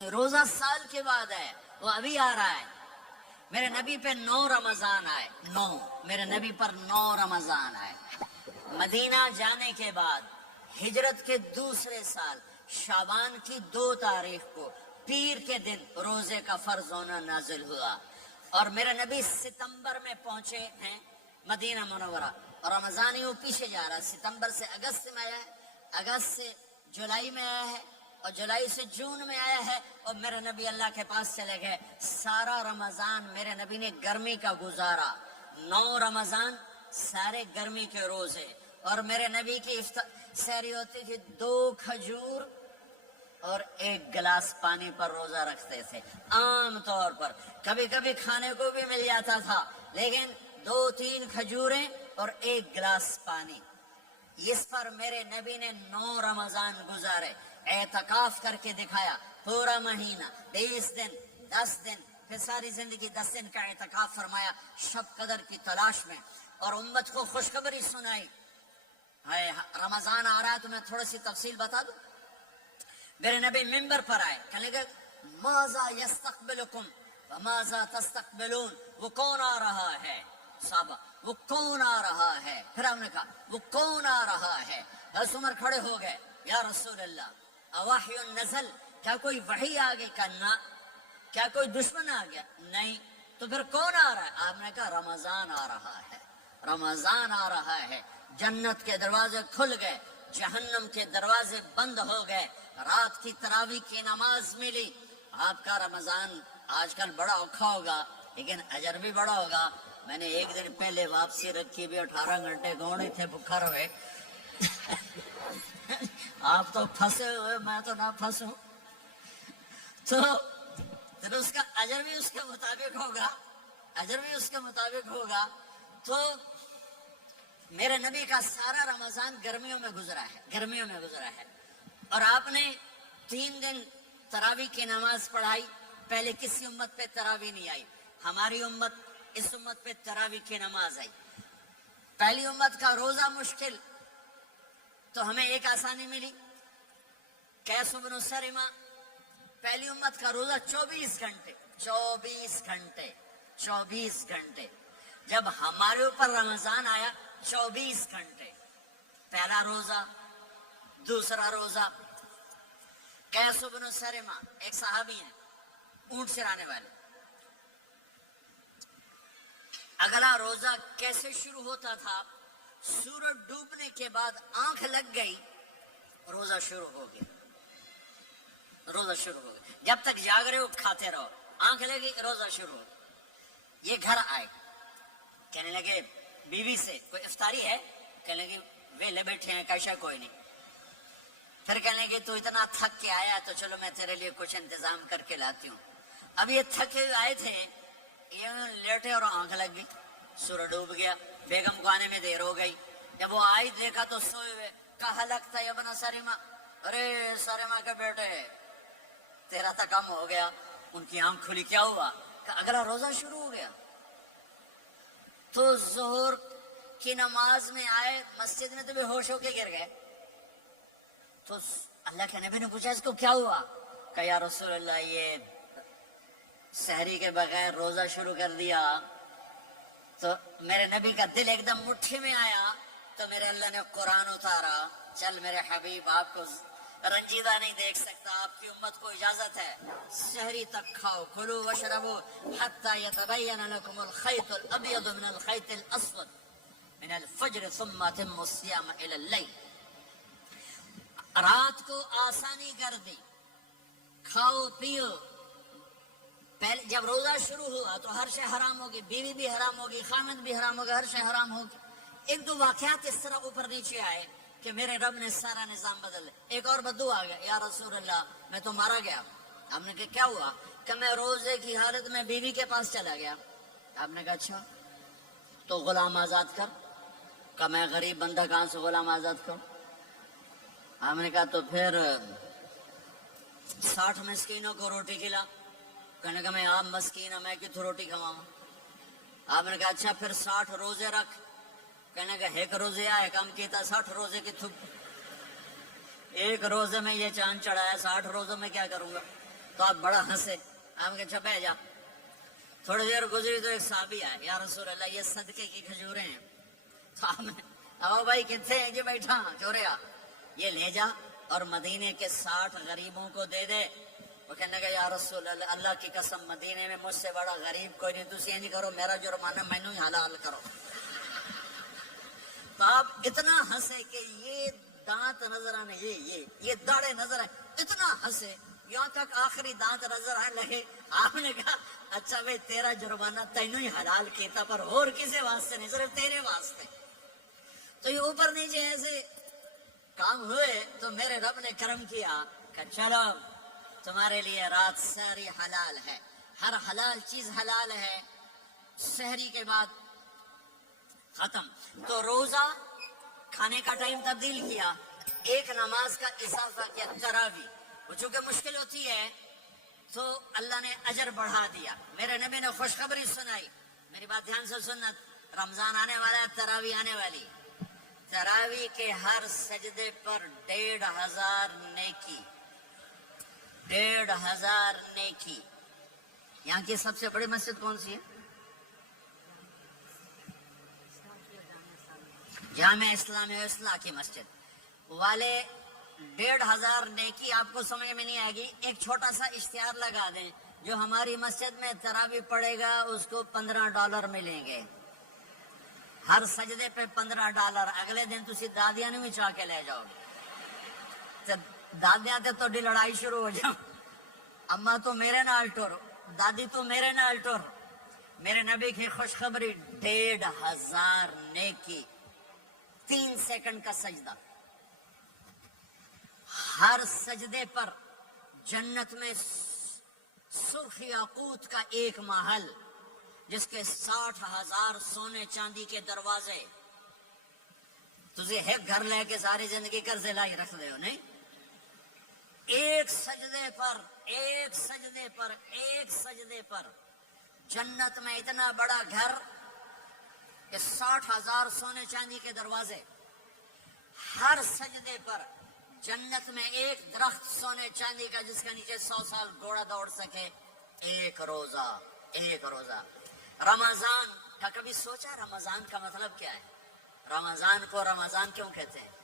روزہ سال کے بعد ہے، وہ ابھی آ رہا ہے۔ میرے نبی پہ 9 رمضان آئے، 9 میرے نبی پر 9 رمضان آئے۔ مدینہ جانے کے بعد ہجرت کے دوسرے سال شعبان کی 2 تاریخ کو پیر کے دن روزے کا فرض ہونا نازل ہوا، اور میرے نبی ستمبر میں پہنچے ہیں مدینہ منورہ، اور رمضان ہی وہ پیچھے جا رہا ہے۔ ستمبر سے اگست میں آیا ہے، اگست سے جولائی میں آیا ہے، اور جولائی سے جون میں آیا ہے، اور میرے نبی اللہ کے پاس چلے گئے۔ سارا رمضان میرے نبی نے گرمی کا گزارا، 9 رمضان سارے گرمی کے روزے، اور میرے نبی کی سحری ہوتی تھی 2 کھجور اور 1 گلاس پانی پر روزہ رکھتے تھے عام طور پر۔ کبھی کبھی کھانے کو بھی مل جاتا تھا، لیکن 2-3 کھجوریں اور 1 گلاس پانی، اس پر میرے نبی نے 9 رمضان گزارے۔ اعتکاف کر کے دکھایا، پورا مہینہ 20 دن 10 دن، پھر ساری زندگی 10 دن کا اعتکاف فرمایا شب قدر کی تلاش میں، اور امت کو خوشخبری سنائی۔ رمضان آ رہا ہے تو میں تھوڑی سی تفصیل بتا دوں۔ میرے نبی ممبر پر آئے، کہنے لگے ماذا یستقبلکم وماذا تستقبلون، وہ کون آ رہا ہے؟ صحابہ وہ کون آ رہا ہے؟ پھر ہم نے کہا وہ کون آ رہا ہے؟ حضرت عمر کھڑے ہو گئے، یا رسول اللہ اوحی نزل، کیا کوئی وحی آ گئی؟ کہنا کیا کوئی دشمن آ گیا؟ نہیں۔ تو پھر کون آ رہا ہے؟ آپ نے کہا رمضان آ رہا ہے، رمضان آ رہا ہے۔ جنت کے دروازے کھل گئے، جہنم کے دروازے بند ہو گئے، رات کی تراویح کی نماز ملی۔ آپ کا رمضان آج کل بڑا اوکھا ہوگا، لیکن اجر بھی بڑا ہوگا۔ میں نے 1 دن پہلے واپسی رکھی بھی، 18 گھنٹے گوڑے تھے بھوکا رہے۔ آپ تو پھنسے ہوئے، میں تو نہ پھنسوں، تو پھر اس کا اجر بھی اس کے مطابق ہوگا، اجر بھی اس کے مطابق ہوگا۔ تو میرے نبی کا سارا رمضان گرمیوں میں گزرا ہے، گرمیوں میں گزرا ہے، اور آپ نے 3 دن تراویح کی نماز پڑھائی۔ پہلے کسی امت پہ تراویح نہیں آئی، ہماری امت، اس امت پہ تراویح کی نماز آئی۔ پہلی امت کا روزہ مشکل، تو ہمیں ایک آسانی ملی، قیس بن سرمہ۔ پہلی امت کا روزہ 24 گھنٹے، 24 گھنٹے، 24 گھنٹے۔ جب ہمارے اوپر رمضان آیا 24 گھنٹے، پہلا روزہ، دوسرا روزہ۔ قیس بن سرمہ ایک صحابی ہیں، اونٹ چرانے والے۔ اگلا روزہ کیسے شروع ہوتا تھا؟ سورج ڈوبنے کے بعد آنکھ لگ گئی، روزہ شروع ہو گیا، روزہ شروع ہو گیا۔ جب تک جاگ رہے ہو کھاتے رہو، آنکھ لگی روزہ شروع ہو۔ یہ گھر آئے، کہنے لگے بیوی سے کوئی افطاری ہے؟ کہنے لگے ویلے بیٹھے ہیں، کیسا کوئی نہیں۔ پھر کہنے لگے تو اتنا تھک کے آیا تو چلو میں تیرے لیے کچھ انتظام کر کے لاتی ہوں۔ اب یہ تھکے آئے تھے، یہ لیٹے اور آنکھ لگ گئی، سورج ڈوب گیا، بیگم کو آنے میں دیر ہو گئی۔ جب وہ آئی دیکھا تو سوئے ہوئے، کہا لگتا ہے ابن سرمہ، ارے سرمہ کے بیٹے تیرا تو کم ہو گیا۔ ان کی آنکھ کھلی، کیا ہوا؟ کہ اگلا روزہ شروع ہو گیا۔ تو ظہر کی نماز میں آئے مسجد میں تو بے ہوش ہو کے گر گئے۔ تو اللہ کے نبی نے پوچھا اس کو کیا ہوا؟ کہ یا رسول اللہ یہ سحری کے بغیر روزہ شروع کر دیا۔ تو میرے نبی کا دل ایک دم مٹھی میں آیا، تو میرے اللہ نے قرآن اتارا، چل میرے حبیب آپ کو رنجیدہ نہیں دیکھ سکتا، آپ کی امت کو اجازت ہے، سحری تک کھاؤ، کلو وشربو حتی یتبین لکم الخیط الابیض من الخیط الاسود من الفجر ثم اتموا الصیام الی اللیل۔ رات کو آسانی کر دی، کھاؤ پیو۔ پہلے جب روزہ شروع ہوا تو ہر شے حرام ہوگی، بیوی بھی حرام ہوگی، خامد بھی حرام ہوگا، ہر شے حرام ہوگی۔ 1-2 واقعات اس طرح اوپر نیچے آئے کہ میرے رب نے سارا نظام بدل دیا۔ ایک اور بدو آ گیا، یا رسول اللہ میں تو مارا گیا۔ آپ نے کہا کیا ہوا؟ کہ میں روزے کی حالت میں بیوی کے پاس چلا گیا۔ آپ نے کہا اچھا تو غلام آزاد کر۔ کہ میں غریب بندہ کہاں سے غلام آزاد کروں؟ آپ نے کہا تو پھر 60 مسکینوں کو روٹی کھلا۔ کہنے کا میں عام مسکین ہوں، میں کتوں روٹی کھواؤں؟ آپ نے کہا اچھا پھر 60 روزے رکھ۔ کہنے کا 1 روزے آئے کم کیتا، 60 روزے کی تھپ، 1 روزے میں یہ چاند چڑھایا، 60 روزوں میں کیا کروں گا؟ تو آپ بڑا ہنسے. آپ کے چھپے جا. تھوڑی دیر گزری تو ایک صحابی آئے, یا رسول اللہ یہ صدقے کی کھجوریں ہیں. تو آپ نے او بھائی کتنے ہیں جی, بیٹھا چوریا, یہ لے جا اور مدینے کے 60 غریبوں کو دے دے. وہ کہنے لگا یا رسول اللہ, اللہ کی قسم مدینے میں مجھ سے بڑا غریب کوئی نہیں, تسی یہ نہیں کرو, میرا جرمانہ مینوں ہی حلال کرو. تو آپ اتنا ہنسے کہ یہ دانت نظر آنے, یہ داڑے نظر آئے, اتنا ہنسے یہاں تک آخری دانت نظر آنے لگے. آپ نے کہا اچھا بھائی تیرا جرمانہ تینوں ہی حلال کیتا, پر اور کسی واسطے نہیں, صرف تیرے واسطے. تو یہ اوپر نیچے ایسے کام ہوئے تو میرے رب نے کرم کیا کہ چلو تمہارے لیے رات ساری حلال ہے, ہر حلال چیز حلال ہے. سحری کے بعد ختم. تو روزہ کھانے کا ٹائم تبدیل کیا, ایک نماز کا اضافہ کیا, تراویح. وہ چونکہ مشکل ہوتی ہے تو اللہ نے اجر بڑھا دیا. میرے نبی نے خوشخبری سنائی, میری بات دھیان سے سننا, رمضان آنے والا ہے, تراویح آنے والی. تراویح کے ہر سجدے پر 1500 نیکی, 1500 نیکی. یہاں کی سب سے بڑی مسجد کون سی ہے؟ جامع اسلامیہ اصلاح کی مسجد والے. 1500 نیکی آپ کو سمجھ میں نہیں آئے گی. ایک چھوٹا سا اشتہار لگا دیں, جو ہماری مسجد میں تراویح پڑے گا اس کو $15 ملیں گے, ہر سجدے پہ $15. اگلے دن تسی دادیاں نہیں چاہ کے لے جاؤ گے. دادیاں تے تھوڑی لڑائی شروع ہو جاؤ, اما تو میرے نال ٹر, دادی تو میرے نال ٹر. میرے نبی کی خوشخبری, 1500 نیکی, 3 سیکنڈ کا سجدہ. ہر سجدے پر جنت میں سرخ یاقوت کا ایک محل, جس کے 60,000 سونے چاندی کے دروازے. تجھے ایک گھر لے کے ساری زندگی قرضے لائی رکھ دے ہو نہیں. ایک سجدے پر, ایک سجدے پر, ایک سجدے پر جنت میں اتنا بڑا گھر کہ 60,000 سونے چاندی کے دروازے. ہر سجدے پر جنت میں ایک درخت سونے چاندی کا جس کے نیچے 100 سال گھوڑا دوڑ سکے. ایک روزہ, ایک روزہ. رمضان کا کبھی سوچا رمضان کا مطلب کیا ہے؟ رمضان کو رمضان کیوں کہتے ہیں؟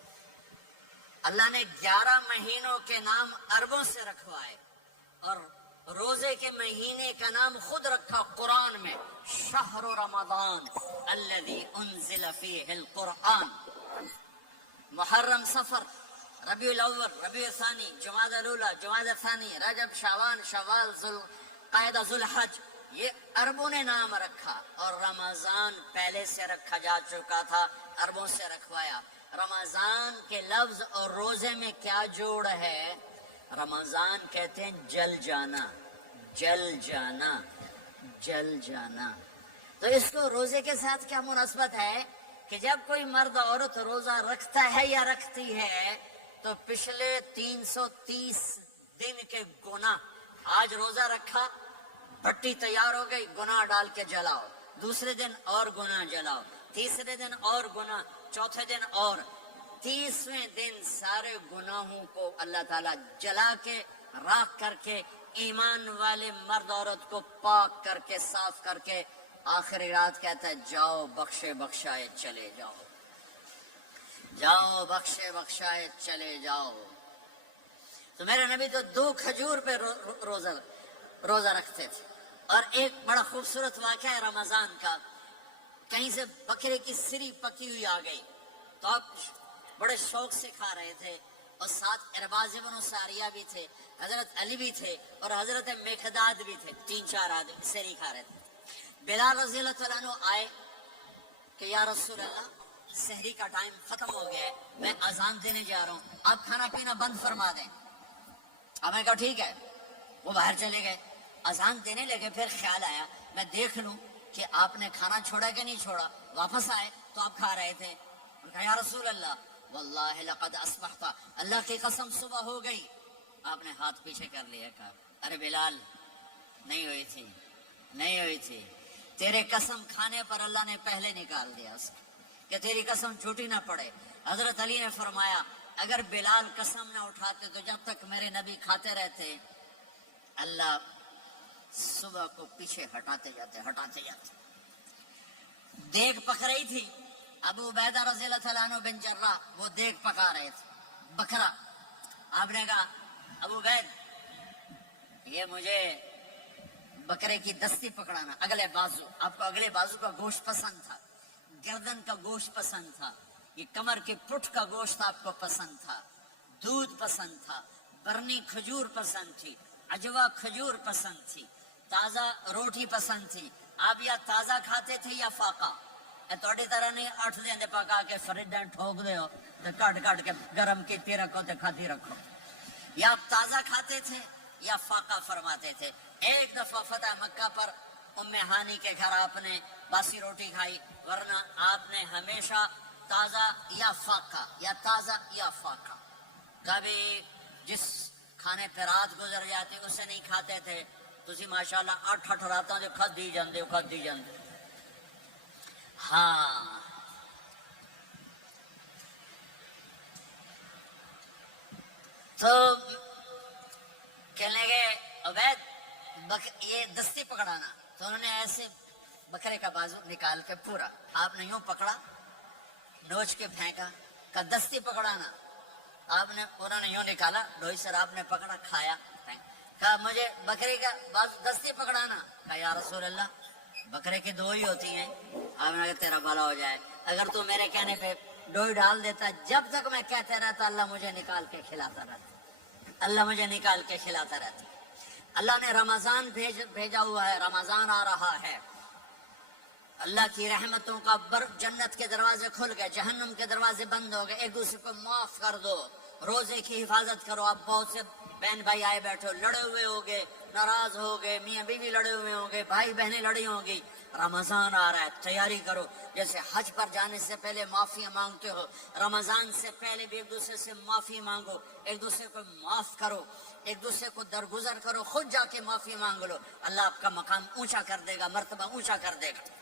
اللہ نے 11 مہینوں کے نام عربوں سے رکھوائے, اور روزے کے مہینے کا نام خود رکھا قرآن میں, شہر رمضان الذی انزل فیہ القرآن. محرم, صفر, ربیع الاول, ربیع الثانی, جمادی الاولی, جمادی الثانی, رجب, شعبان, شوال, ذوالقعدہ, ذوالحج, یہ عربوں نے نام رکھا. اور رمضان پہلے سے رکھا جا چکا تھا, عربوں سے رکھوایا. رمضان کے لفظ اور روزے میں کیا جوڑ ہے؟ رمضان کہتے ہیں جل جانا, جل جانا, جل جانا. تو اس کو روزے کے ساتھ کیا مناسبت ہے کہ جب کوئی مرد عورت روزہ رکھتا ہے یا رکھتی ہے تو پچھلے 330 دن کے گناہ, آج روزہ رکھا, بھٹی تیار ہو گئی, گناہ ڈال کے جلاؤ, دوسرے دن اور گناہ جلاؤ, تیسرے دن اور گناہ, چوتھے دن اور, 30ویں دن سارے گناہوں کو اللہ تعالیٰ جلا کے, راکھ کر کے, ایمان والے مرد عورت کو پاک کر کے, صاف کر کے, آخری رات کہتا ہے جاؤ بخشے بخشائے چلے جاؤ, جاؤ بخشے بخشائے چلے جاؤ. تو میرے نبی تو 2 کھجور پہ روزہ رکھتے تھے. اور ایک بڑا خوبصورت واقعہ ہے رمضان کا, کہیں سے بکرے کی سری پکی ہوئی آ گئی تو آپ بڑے شوق سے کھا رہے تھے, اور ساتھ ارباز بن ساریہ بھی تھے, حضرت علی بھی تھے, اور حضرت میقداد بھی تھے. 3-4 آدمی سری کھا رہے تھے. بلال رضی اللہ تعالیٰ عنہ آئے کہ یا رسول اللہ سحری کا ٹائم ختم ہو گیا ہے, میں اذان دینے جا رہا ہوں, آپ کھانا پینا بند فرما دیں. اب میں کہا ٹھیک ہے. وہ باہر چلے گئے, اذان دینے لگے. پھر خیال آیا میں دیکھ لوں کہ آپ نے کھانا چھوڑا کہ نہیں چھوڑا. واپس آئے تو آپ کھا رہے تھے. کہا یا رسول اللہ واللہ لقد اصبحت, اللہ کی قسم صبح ہو گئی. آپ نے ہاتھ پیچھے کر لیا, کہا ارے بلال نہیں ہوئی تھی, نہیں ہوئی تھی, تیرے قسم کھانے پر اللہ نے پہلے نکال دیا اس کہ تیری قسم جھوٹی نہ پڑے. حضرت علی نے فرمایا اگر بلال قسم نہ اٹھاتے تو جب تک میرے نبی کھاتے رہتے اللہ صبح کو پیچھے ہٹاتے جاتے ہٹاتے جاتے. دیگ پک رہی تھی, ابو عبیدہ رضی اللہ تعالیٰ عنہ بن جراح وہ دیگ پکا رہے تھے, بکرا. آپ نے کہا ابو عبید یہ مجھے بکرے کی دستی پکڑانا, اگلے بازو. آپ کو اگلے بازو کا گوشت پسند تھا, گردن کا گوشت پسند تھا, یہ کمر کے پٹھ کا گوشت آپ کو پسند تھا, دودھ پسند تھا, برنی کھجور پسند تھی, عجوا کھجور پسند تھی, تازہ روٹی پسند تھی. آپ یا تازہ کھاتے تھے یا فاقہ. تھوڑی طرح نہیں 8 دن پکا کے فریڈاں ٹھوک دے ہو تو کٹ کٹ کے گرم کیتی رکھو تو کھاتی رکھو. یا آپ تازہ کھاتے تھے یا فاقہ فرماتے تھے. ایک دفعہ فتح مکہ پر ام ہانی کے گھر آپ نے باسی روٹی کھائی, ورنہ آپ نے ہمیشہ تازہ یا فاقہ یا تازہ یا فاقہ. کبھی جس کھانے پہ رات گزر جاتی اسے نہیں کھاتے تھے. تسی ماشاءاللہ 8 راتاں دے کھدی جاندے ہو کھدی جاندے. ہاں تو کہنے لگے عبید یہ دستی پکڑانا. تو انہوں نے ایسے بکرے کا بازو نکال کے پورا آپ نے یوں پکڑا, نوچ کے پھینکا. کا دستی پکڑانا, آپ نے انہوں نے یوں نکالا, ڈوئی سر آپ نے پکڑا, کھایا. کہا مجھے بکرے کا بازو دستی پکڑانا. کہا یا رسول اللہ بکرے کی 2 ہی ہوتی ہیں. آپ نے کہا تیرا بھلا ہو جائے, اگر تو میرے کہنے پہ ڈوئی ڈال دیتا, جب تک میں کہتے رہتا اللہ مجھے نکال کے کھلاتا رہتا, اللہ مجھے نکال کے کھلاتا رہتا. اللہ نے رمضان بھیجا ہوا ہے, رمضان آ رہا ہے, اللہ کی رحمتوں کا جنت کے دروازے کھل گئے, جہنم کے دروازے بند ہو گئے. ایک دوسرے کو معاف کر دو, روزے کی حفاظت کرو. آپ بہت سے بہن بھائی آئے بیٹھے ہو, لڑے ہوئے ہوگے, ناراض ہو گئے, میاں بیوی لڑے ہوئے ہوں گے, بھائی بہنیں لڑی ہوں گی. رمضان آ رہا ہے, تیاری کرو. جیسے حج پر جانے سے پہلے معافی مانگتے ہو, رمضان سے پہلے بھی ایک دوسرے سے معافی مانگو, ایک دوسرے کو معاف کرو, ایک دوسرے کو درگزر کرو, خود جا کے معافی مانگ لو. اللہ آپ کا مقام اونچا کر دے گا, مرتبہ اونچا کر دے گا.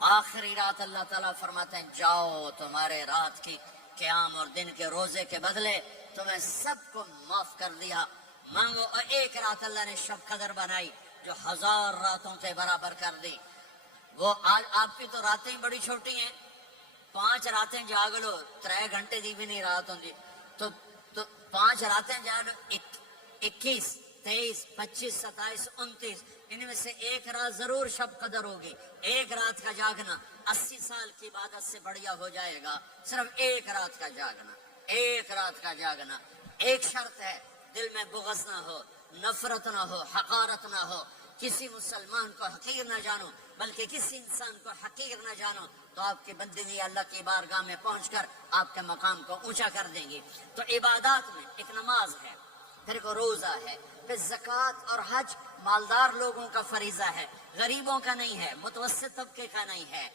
آخری رات اللہ تعالیٰ فرماتے ہیں جاؤ, تمہارے رات کی قیام اور دن کے روزے کے بدلے تمہیں سب کو معاف کر دیا, مانگو. اور ایک رات اللہ نے شب قدر بنائی جو 1000 راتوں کے برابر کر دی. وہ آج آپ کی تو راتیں ہی بڑی چھوٹی ہیں, 5 راتیں جاگ لو, 3 گھنٹے دی بھی نہیں رات ہوں, تو 5 راتیں جاگ لو, 21 23 25 27 29, ان میں سے ایک رات ضرور شب قدر ہوگی. ایک رات کا جاگنا 80 سال کی عبادت سے بڑھیا ہو جائے گا. صرف ایک رات کا جاگنا, ایک رات کا جاگنا. ایک شرط ہے, دل میں بغض نہ ہو, نفرت نہ ہو, حقارت نہ ہو, کسی مسلمان کو حقیر نہ جانو, بلکہ کسی انسان کو حقیر نہ جانو, تو آپ کی بندگی اللہ کی بارگاہ میں پہنچ کر آپ کے مقام کو اونچا کر دیں گی. تو عبادات میں ایک نماز ہے, پھر ایک روزہ ہے, پھر زکوٰۃ اور حج مالدار لوگوں کا فریضہ ہے, غریبوں کا نہیں ہے, متوسط طبقے کا نہیں ہے.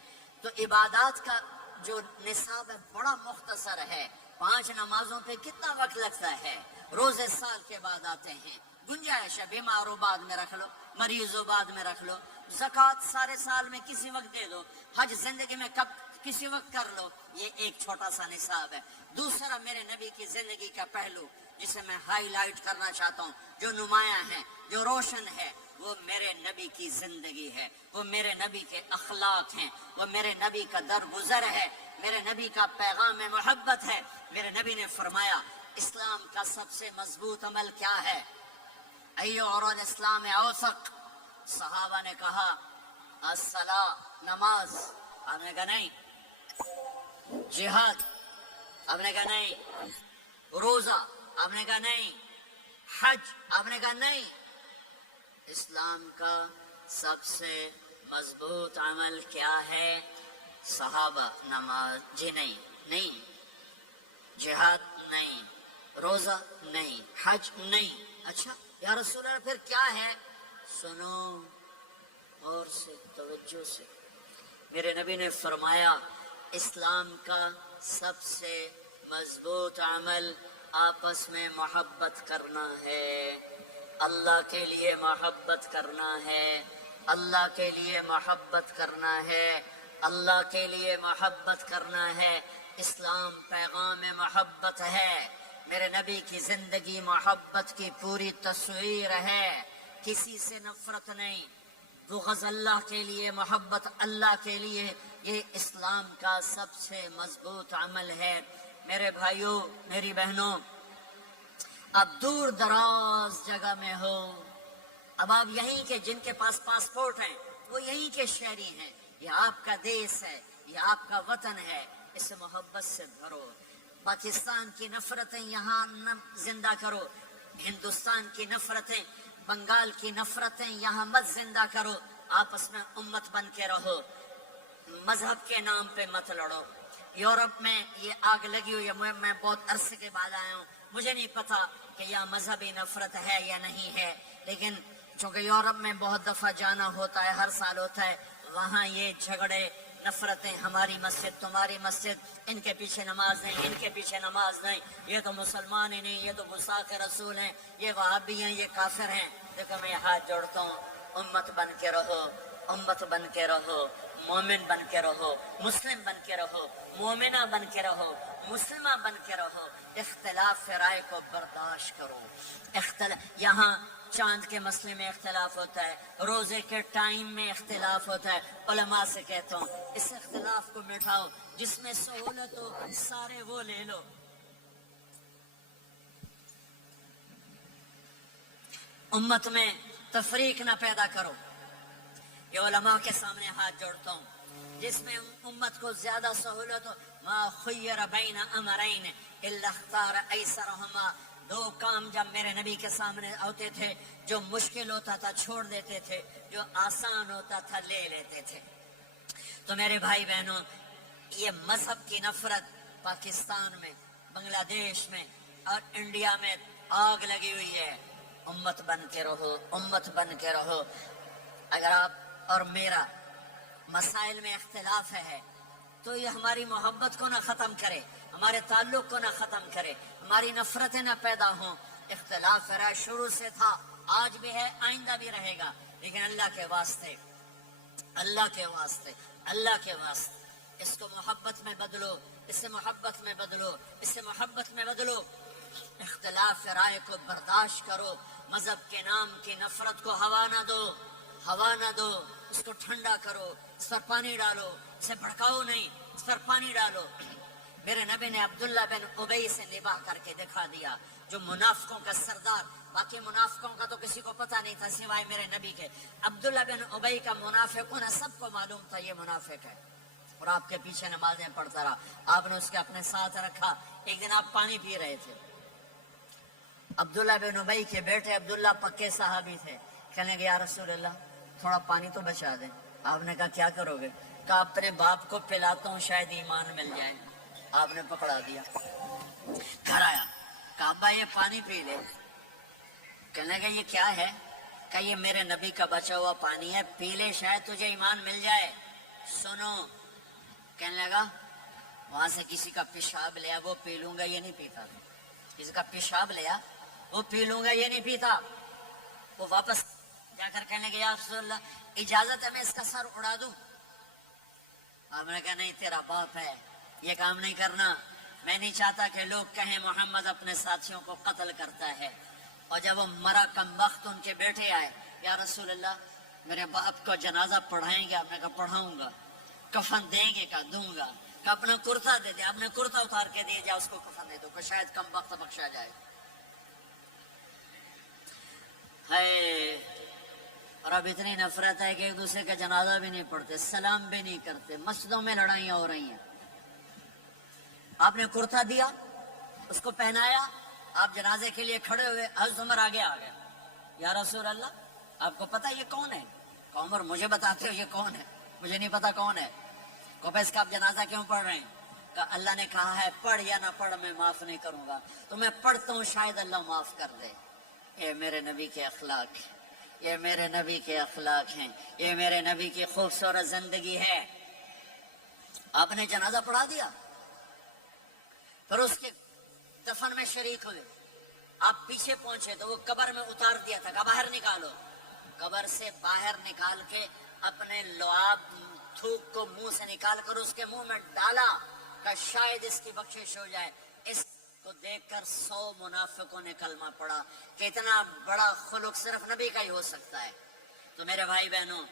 تو عبادات کا جو نصاب ہے بڑا مختصر ہے. 5 نمازوں پہ کتنا وقت لگتا ہے, روزے سال کے بعد آتے ہیں, گنجائش ہے, بیماروں بعد میں رکھ لو, مریضوں بعد میں رکھ لو, زکوٰۃ سارے سال میں کسی وقت دے دو, حج زندگی میں کب کسی وقت کر لو. یہ ایک چھوٹا سا نصاب ہے. دوسرا میرے نبی کی زندگی کا پہلو جسے میں ہائی لائٹ کرنا چاہتا ہوں, جو نمایاں ہے, جو روشن ہے, وہ میرے نبی کی زندگی ہے, وہ میرے نبی کے اخلاق ہیں, وہ میرے نبی کا درگزر ہے, میرے نبی کا پیغام محبت ہے. میرے نبی نے فرمایا اسلام کا سب سے مضبوط عمل کیا ہے؟ ایو اور اسلام اوثق. صحابہ نے کہا الصلاۃ, نماز. آپ نے کہا نہیں. جہاد. آپ نے کہا نہیں. روزہ. آپ نے کہا نہیں. حج. آپ نے کہا نہیں. اسلام کا سب سے مضبوط عمل کیا ہے؟ صحابہ نماز. جی نہیں. نہیں. جہاد نہیں. روزہ نہیں. حج نہیں. اچھا یا رسول اللہ پھر کیا ہے؟ سنو اور سے توجہ سے. میرے نبی نے فرمایا اسلام کا سب سے مضبوط عمل آپس میں محبت کرنا ہے, اللہ کے لیے محبت کرنا ہے, اللہ کے لیے محبت کرنا ہے, اللہ کے لیے محبت کرنا ہے. اسلام پیغام محبت ہے. میرے نبی کی زندگی محبت کی پوری تصویر ہے، کسی سے نفرت نہیں، بغض اللہ کے لیے، محبت اللہ کے لیے، یہ اسلام کا سب سے مضبوط عمل ہے۔ میرے بھائیوں، میری بہنوں، اب دور دراز جگہ میں ہو، اب آپ یہیں کے جن کے پاس پاسپورٹ ہیں وہ یہیں کے شہری ہیں، یہ آپ کا دیس ہے، یہ آپ کا وطن ہے، اسے محبت سے بھرو۔ پاکستان کی نفرتیں یہاں زندہ کرو، ہندوستان کی نفرتیں، بنگال کی نفرتیں یہاں مت زندہ کرو، آپس میں امت بن کے رہو، مذہب کے نام پہ مت لڑو۔ یورپ میں یہ آگ لگی ہوئی ہے، میں بہت عرصے کے بعد آیا ہوں، مجھے نہیں پتا کہ یہاں مذہبی نفرت ہے یا نہیں ہے، لیکن چونکہ یورپ میں بہت دفعہ جانا ہوتا ہے، ہر سال ہوتا ہے، وہاں یہ جھگڑے، نفرتیں، ہماری مسجد تمہاری مسجد، ان کے پیچھے نماز نہیں، ان کے پیچھے نماز نہیں، یہ تو مسلمان ہی نہیں، یہ تو گستاخ رسول ہیں، یہ وہابی ہیں، یہ کافر ہیں۔ دیکھو میں ہاتھ جوڑتا ہوں، امت بن کے رہو، امت بن کے رہو، مومن بن کے رہو، مسلم بن کے رہو، مومنہ بن کے رہو، مسلمہ بن کے رہو، اختلاف رائے کو برداشت کرو۔ یہاں چاند کے مسئلے میں اختلاف ہوتا ہے، روزے کے ٹائم میں اختلاف ہوتا ہے، علماء سے کہتا ہوں اس اختلاف کو مٹھاؤ، جس میں سہولت ہو سارے وہ لے لو۔ امت میں تفریق نہ پیدا کرو۔ یہ علماء کے سامنے ہاتھ جوڑتا ہوں، جس میں امت کو زیادہ سہولت ہو، ما خیر بین امرین الا اختار ایسرہما، دو کام جب میرے نبی کے سامنے ہوتے تھے، جو مشکل ہوتا تھا چھوڑ دیتے تھے، جو آسان ہوتا تھا لے لیتے تھے۔ تو میرے بھائی بہنوں، یہ مذہب کی نفرت پاکستان میں، بنگلہ دیش میں اور انڈیا میں آگ لگی ہوئی ہے۔ امت بن کے رہو، امت بن کے رہو۔ اگر آپ اور میرا مسائل میں اختلاف ہے تو یہ ہماری محبت کو نہ ختم کرے، ہمارے تعلق کو نہ ختم کرے، ہماری نفرتیں نہ پیدا ہوں۔ اختلاف رائے شروع سے تھا، آج بھی ہے، آئندہ بھی رہے گا، لیکن اللہ کے واسطے، اللہ کے واسطے، اللہ کے واسطے اس کو محبت میں بدلو، اسے محبت میں بدلو، اسے محبت میں بدلو۔ اختلاف رائے کو برداشت کرو، مذہب کے نام کی نفرت کو ہوا نہ دو، ہوا نہ دو، اس کو ٹھنڈا کرو، اس پر پانی ڈالو، اسے بھڑکاؤ نہیں، اس پر پانی ڈالو۔ میرے نبی نے عبداللہ بن ابی سے نباہ کر کے دکھا دیا، جو منافقوں کا سردار، باقی منافقوں کا تو کسی کو پتہ نہیں تھا سوائے میرے نبی کے، عبداللہ بن ابی کا منافق ہونا سب کو معلوم تھا، یہ منافق ہے، اور آپ کے پیچھے نمازیں پڑھتا رہا، آپ نے اس کے اپنے ساتھ رکھا۔ ایک دن آپ پانی پی رہے تھے، عبداللہ بن ابی کے بیٹے عبداللہ پکے صحابی تھے، کہنے گے یا رسول اللہ تھوڑا پانی تو بچا دیں۔ آپ نے کہا کیا کرو گے؟ کہا اپنے باپ کو پلاتا ہوں شاید ایمان مل جائے۔ آپ نے پکڑا دیا، گھر آیا، کہا ابا یہ پانی پی لے۔ کہنے لگا یہ کیا ہے؟ کہا یہ میرے نبی کا بچا ہوا پانی ہے، پی لے شاید تجھے ایمان مل جائے۔ سنو، کہنے لگا وہاں سے کسی کا پیشاب لیا وہ پی لوں گا، یہ نہیں پیتا، کسی کا پیشاب لیا وہ پی لوں گا، یہ نہیں پیتا۔ وہ واپس جا کر کہنے لگا یا رسول اللہ اجازت ہے میں اس کا سر اڑا دوں؟ آپ نے کہا نہیں، تیرا باپ ہے، یہ کام نہیں کرنا، میں نہیں چاہتا کہ لوگ کہیں محمد اپنے ساتھیوں کو قتل کرتا ہے۔ اور جب وہ مرا کم وقت ان کے بیٹے آئے، یا رسول اللہ میرے باپ کو جنازہ پڑھائیں گے؟ آپ نے کہا پڑھاؤں گا۔ کفن دیں گے؟ کہا دوں گا۔ کہ اپنا کرتا دے دے، آپ نے کرتا اتار کے دے جا، اس کو کفن دے دو کہ شاید کم وقت بخشا جائے۔ ہے، اور اب اتنی نفرت ہے کہ ایک دوسرے کا جنازہ بھی نہیں پڑھتے، سلام بھی نہیں کرتے، مسجدوں میں لڑائیاں ہو رہی ہیں۔ آپ نے کرتا دیا، اس کو پہنایا، آپ جنازے کے لیے کھڑے ہوئے، حضرت عمر آگے آ گئے، یا رسول اللہ آپ کو پتا یہ کون ہے؟ کہ عمر مجھے بتاتے ہو یہ کون ہے؟ مجھے نہیں پتا کون ہے۔ کہ اس کا آپ جنازہ کیوں پڑھ رہے ہیں؟ کہ اللہ نے کہا ہے پڑھ یا نہ پڑھ میں معاف نہیں کروں گا، تو میں پڑھتا ہوں شاید اللہ معاف کر دے۔ یہ میرے نبی کے اخلاق ہیں، یہ میرے نبی کے اخلاق ہیں، یہ میرے نبی کی خوبصورت زندگی ہے۔ آپ نے جنازہ پڑھا دیا، پھر اس کے دفن میں شریک ہوئے، آپ پیچھے پہنچے تو وہ قبر میں اتار دیا تھا کہ باہر نکالو۔ قبر سے باہر نکال کے اپنے لعاب تھوک کو منہ سے نکال کر اس کے منہ میں ڈالا کہ شاید اس کی بخشش ہو جائے۔ اس کو دیکھ کر 100 منافقوں نے کلمہ پڑھا کہ اتنا بڑا خلق صرف نبی کا ہی ہو سکتا ہے۔ تو میرے بھائی بہنوں،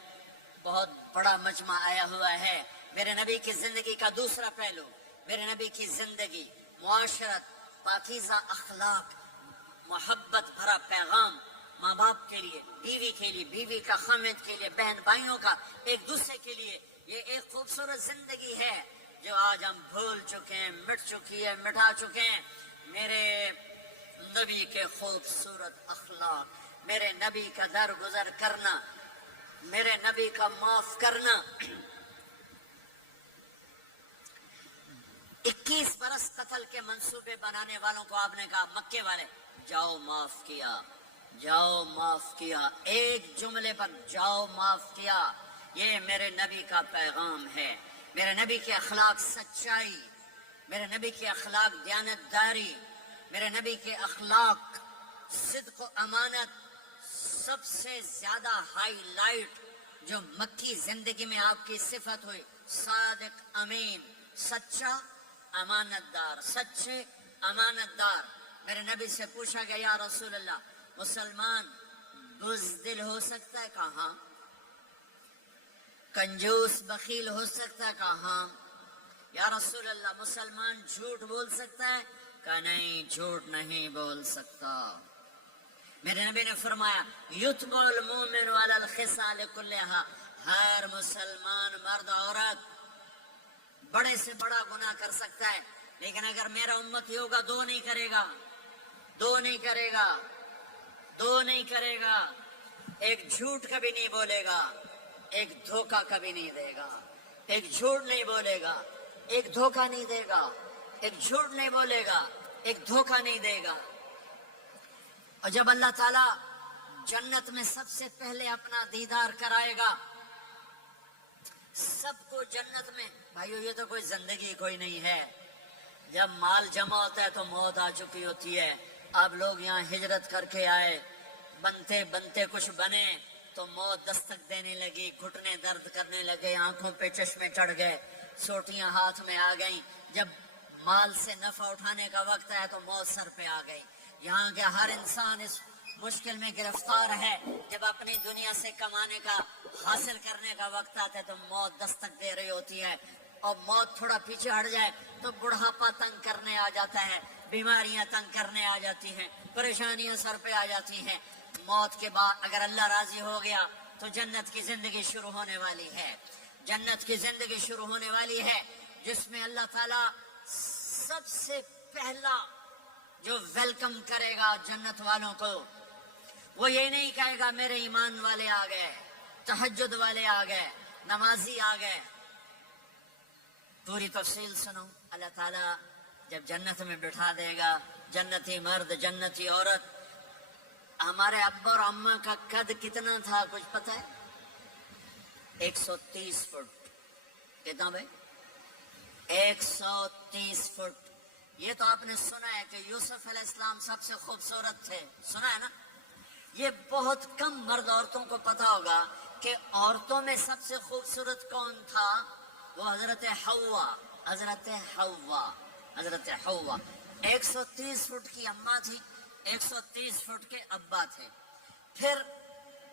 بہت بڑا مجمع آیا ہوا ہے۔ میرے نبی کی زندگی کا دوسرا پہلو، میرے نبی کی زندگی، معاشرت، پاکیزہ اخلاق، محبت بھرا پیغام، ماں باپ کے لیے، بیوی کے لیے، بیوی کا خامد کے لیے، بہن بھائیوں کا ایک دوسرے کے لیے، یہ ایک خوبصورت زندگی ہے جو آج ہم بھول چکے ہیں، مٹ چکی ہے، مٹا چکے ہیں۔ میرے نبی کے خوبصورت اخلاق، میرے نبی کا درگزر کرنا، میرے نبی کا معاف کرنا۔ 21 برس قتل کے منصوبے بنانے والوں کو آپ نے کہا، مکے والے، جاؤ معاف کیا، جاؤ معاف کیا، ایک جملے پر جاؤ معاف کیا۔ یہ میرے نبی کا پیغام ہے۔ میرے نبی کے اخلاق سچائی، میرے نبی کے اخلاق دیانتداری، میرے نبی کے اخلاق صدق و امانت۔ سب سے زیادہ ہائی لائٹ جو مکی زندگی میں آپ کی صفت ہوئی، صادق امین، سچا امانت دار، سچے امانت دار۔ میرے نبی سے پوچھا گیا، یا رسول اللہ، مسلمان بزدل ہو سکتا ہے؟ کہاں؟ کنجوس بخیل ہو سکتا ہے؟ کہاں؟ یا رسول اللہ، مسلمان جھوٹ بول سکتا ہے؟ کہا نہیں، جھوٹ نہیں بول سکتا۔ میرے نبی نے فرمایا، یتب المومن علی الخصال کلھا، ہر مسلمان مرد عورت بڑے سے بڑا گناہ کر سکتا ہے، لیکن اگر میرا امتی ہوگا، دو نہیں کرے گا، دو نہیں کرے گا، دو نہیں کرے گا۔ ایک جھوٹ کبھی نہیں بولے گا، ایک دھوکہ کبھی نہیں دے گا۔ ایک جھوٹ نہیں بولے گا، ایک دھوکہ نہیں دے گا، ایک جھوٹ نہیں بولے گا، ایک دھوکہ نہیں دے گا۔ اور جب اللہ تعالیٰ جنت میں سب سے پہلے اپنا دیدار کرائے گا، سب کو جنت میں، بھائیو یہ تو کوئی زندگی کوئی نہیں ہے۔ جب مال جمع ہوتا ہے تو موت آ چکی ہوتی ہے۔ اب لوگ یہاں ہجرت کر کے آئے، بنتے بنتے کچھ بنے تو موت دستک دینے لگی، گھٹنے درد کرنے لگے، آنکھوں پہ چشمے چڑھ گئے، سوٹیاں ہاتھ میں آ گئیں۔ جب مال سے نفع اٹھانے کا وقت آیا تو موت سر پہ آ گئی۔ یہاں کے ہر انسان اس مشکل میں گرفتار ہے۔ جب اپنی دنیا سے کمانے کا، حاصل کرنے کا وقت آتا ہے تو موت دستک دے رہی ہوتی ہے، اور موت تھوڑا پیچھے ہٹ جائے تو بڑھاپا تنگ کرنے آ جاتا ہے، بیماریاں تنگ کرنے آ جاتی ہیں، پریشانیاں سر پہ آ جاتی ہیں۔ موت کے بعد اگر اللہ راضی ہو گیا تو جنت کی زندگی شروع ہونے والی ہے۔ جنت کی زندگی شروع ہونے والی ہے جس میں اللہ تعالیٰ سب سے پہلا جو ویلکم کرے گا جنت والوں کو، وہ یہ نہیں کہے گا میرے ایمان والے آ گئے، تہجد والے آ گئے، نمازی آ گئے۔ پوری تفصیل سنو۔ اللہ تعالیٰ جب جنت میں بٹھا دے گا، جنتی مرد، جنتی عورت۔ ہمارے ابا اور اماں کا قد کتنا تھا کچھ پتہ ہے؟ 130 فٹ۔ کتنا بھائی؟ 130 فٹ۔ یہ تو آپ نے سنا ہے کہ یوسف علیہ السلام سب سے خوبصورت تھے، سنا ہے نا؟ یہ بہت کم مرد عورتوں کو پتا ہوگا کہ عورتوں میں سب سے خوبصورت کون تھا؟ وہ حضرت حوا، حضرت حوا، حضرت حوا۔ 130 فٹ کی اماں تھی، 130 فٹ کے ابا تھے۔ پھر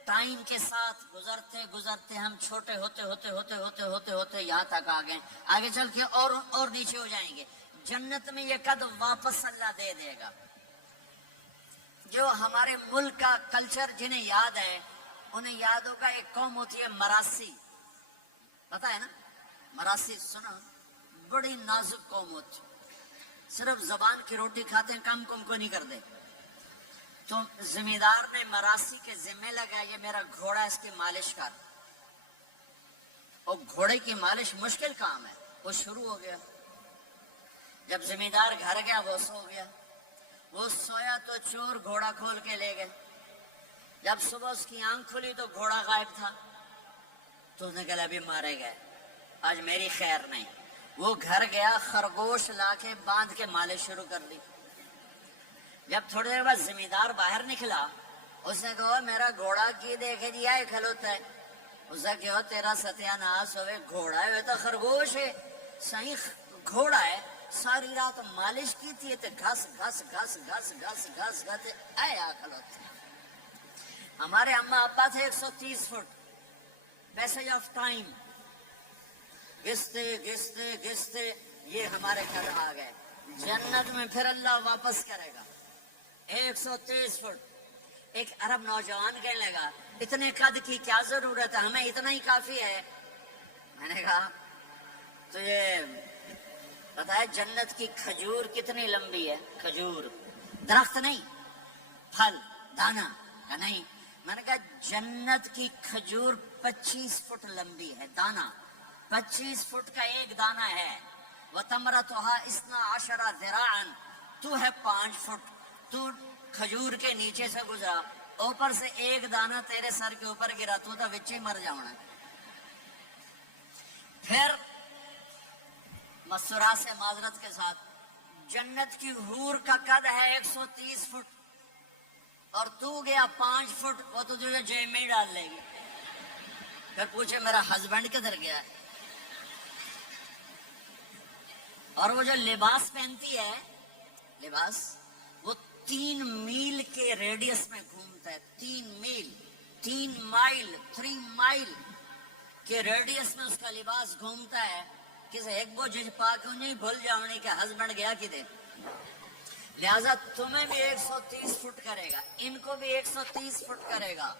ٹائم کے ساتھ گزرتے گزرتے ہم چھوٹے ہوتے ہوتے ہوتے ہوتے ہوتے ہوتے یہاں تک آ گئے۔ آگے چل کے اور نیچے ہو جائیں گے۔ جنت میں یہ قد واپس اللہ دے دے گا۔ جو ہمارے ملک کا کلچر جنہیں یاد ہے، انہیں یاد ہوگا ایک قوم ہوتی ہے مراسی، پتا ہے نا؟ مراسی سنا؟ بڑی نازک قوم ہوتی، صرف زبان کی روٹی کھاتے ہیں، کام کو نہیں کرتے۔ تو زمیندار نے مراسی کے ذمہ لگا، یہ میرا گھوڑا اس کی مالش کر۔ اور گھوڑے کی مالش مشکل کام ہے، وہ شروع ہو گیا۔ جب زمیندار گھر گیا وہ سو گیا، وہ سویا تو چور گھوڑا کھول کے لے گئے۔ جب صبح اس کی آنکھ کھلی تو گھوڑا غائب تھا۔ تو اس نے کہا ابھی مارے گئے، آج میری خیر نہیں۔ وہ گھر گیا، خرگوش لا کے باندھ کے مالش شروع کر دی۔ جب تھوڑی دیر بعد زمیندار باہر نکلا، اس نے کہا میرا گھوڑا کی دیکھے دیا ہے کھلوتا ہے۔ اس نے کہا تیرا ستیہ ناس ہوئے، گھوڑا ہے تو خرگوش ہے، صحیح گھوڑا ہے، ساری رات مالش کی تھی تو گھس گھس گھس گھس گھس گھس گھس اے آکلوت. ہمارے اما ابا تھے 130 فٹ. پیسج آف ٹائم گھستے گھستے گھستے یہ ہمارے گھر آ گئے. جنت میں پھر اللہ واپس کرے گا. 130 فٹ. ایک عرب نوجوان کہنے لگا اتنے قد کی کیا ضرورت ہے, ہمیں اتنا ہی کافی ہے. میں نے کہا تو یہ پتا ہے جنت کی کھجور کتنی لمبی ہے؟ کھجور درخت نہیں, پھل دانا کا نہیں. میں نے کہا جنت کی کھجور 25 فٹ لمبی ہے. دانا 25 فٹ کا ایک دانا ہے. وَتَمْرَتُهَا 12 ذِرَاعًا. تو ہے 5 فٹ. تو کھجور کے نیچے سے گزرا, اوپر سے ایک دانا تیرے سر کے اوپر گرا, تو وچ ہی مر جاؤنا. پھر مسرات سے معذرت کے ساتھ جنت کی حور کا قد ہے 130 فٹ اور تو گیا 5 فٹ, وہ تو تجھے جیب میں ہی ڈال لے گی. پھر پوچھے میرا ہسبینڈ کدھر گیا ہے؟ اور وہ جو لباس پہنتی ہے, لباس وہ 3 میل کے ریڈیس میں گھومتا ہے. 3 میل 3 مائل 3 مائل کے ریڈیس میں اس کا لباس گھومتا ہے. کسی ایک بو جج پا کے نہیں بھول جاؤنی کہ ہسبینڈ گیا کدھر. لہذا تمہیں بھی 130 فٹ کرے گا, ان کو بھی 130 فٹ کرے گا.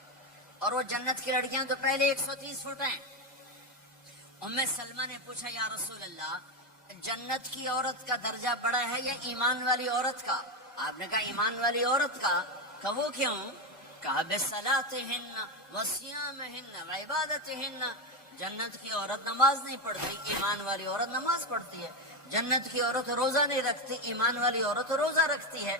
اور وہ جنت کی لڑکیاں تو پہلے 130 فٹ ہیں. ام سلمہ نے پوچھا یا رسول اللہ جنت کی عورت کا درجہ پڑا ہے یا ایمان والی عورت کا؟ آپ نے کہا ایمان والی عورت کا. کہ وہ کیوں؟ کہا بصلاتہن وصیامہن وعبادتہن. جنت کی عورت نماز نہیں پڑھتی, ایمان والی عورت نماز پڑھتی ہے. جنت کی عورت روزہ نہیں رکھتی, ایمان والی عورت روزہ رکھتی ہے.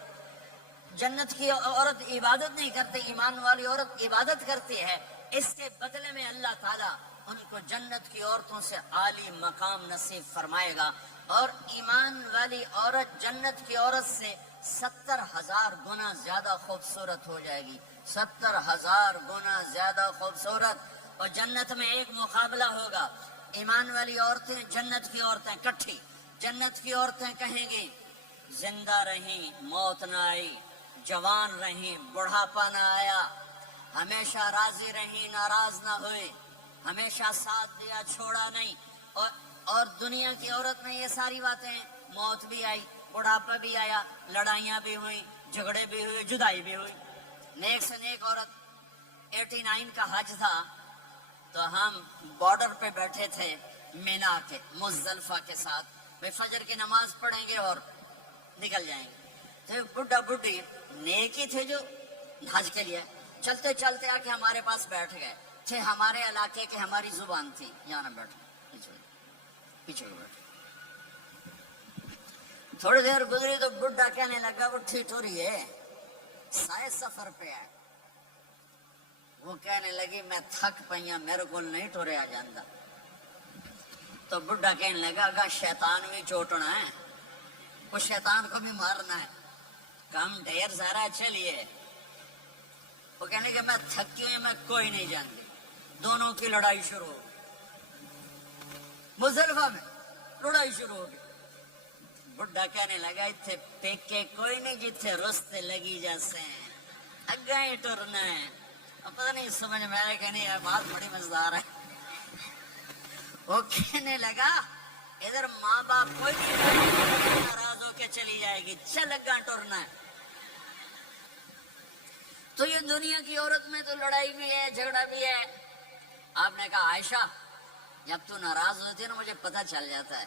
جنت کی عورت عبادت نہیں کرتی, ایمان والی عورت عبادت کرتی ہے. اس کے بدلے میں اللہ تعالیٰ ان کو جنت کی عورتوں سے عالی مقام نصیب فرمائے گا. اور ایمان والی عورت جنت کی عورت سے 70,000 گنا زیادہ خوبصورت ہو جائے گی. 70,000 گنا زیادہ خوبصورت. اور جنت میں ایک مقابلہ ہوگا. ایمان والی عورتیں جنت کی عورتیں کٹھی. جنت کی عورتیں کہیں گی زندہ رہیں موت نہ آئی, جوان رہیں بڑھاپا نہ آیا, ہمیشہ راضی رہیں ناراض نہ ہوئی, ہمیشہ ساتھ دیا چھوڑا نہیں. اور دنیا کی عورت میں یہ ساری باتیں ہیں, موت بھی آئی, بڑھاپا بھی آیا, لڑائیاں بھی ہوئی, جھگڑے بھی ہوئے, جدائی بھی ہوئی. نیک سے نیک عورت. 89 کا حج تھا تو ہم بارڈر پہ بیٹھے تھے مینا کے مزدلفہ کے ساتھ. بھائی فجر کی نماز پڑھیں گے اور نکل جائیں گے. تو بڈھا بڈھی نیک ہی تھے جو حج کے لیے چلتے چلتے آ کے ہمارے پاس بیٹھ گئے تھے. ہمارے علاقے کے ہماری زبان تھی, یہاں نہ بیٹھو پیچھے بیٹھو. تھوڑی دیر گزری تو بڈھا کہنے لگا وہ ٹھیک ہو رہی ہے, سائے سفر پہ ہے. وہ کہنے لگی میں تھک پئیاں, میرے کو نہیں ٹوریا جاندہ. تو بڈھا کہنے لگا اگر شیطان بھی چوٹنا ہے, وہ شیطان کو بھی مارنا ہے, کام ڈھیر سارا چلیے. وہ کہنے لگا میں تھکی ہوئی, میں کوئی نہیں جانتی. دونوں کی لڑائی شروع ہو گئی. مزدلفہ میں لڑائی شروع ہو گئی. بڈھا کہنے لگا اتھے پیکے کوئی نہیں جتھے رستے لگی جیسے ہیں, اگا ہی ٹرنا ہے. پتہ نہیں سمجھ میں آیا کہ نہیں, بات بڑی مزدار ہے. وہ کہنے لگا ادھر ماں باپ کوئی نہیں, ناراض ہو کے چلی جائے گی, چل اگا ٹرنا ہے. تو یہ دنیا کی عورت میں تو لڑائی بھی ہے, جھگڑا بھی ہے. آپ نے کہا عائشہ جب تو ناراض ہوتی ہے نا مجھے پتہ چل جاتا ہے.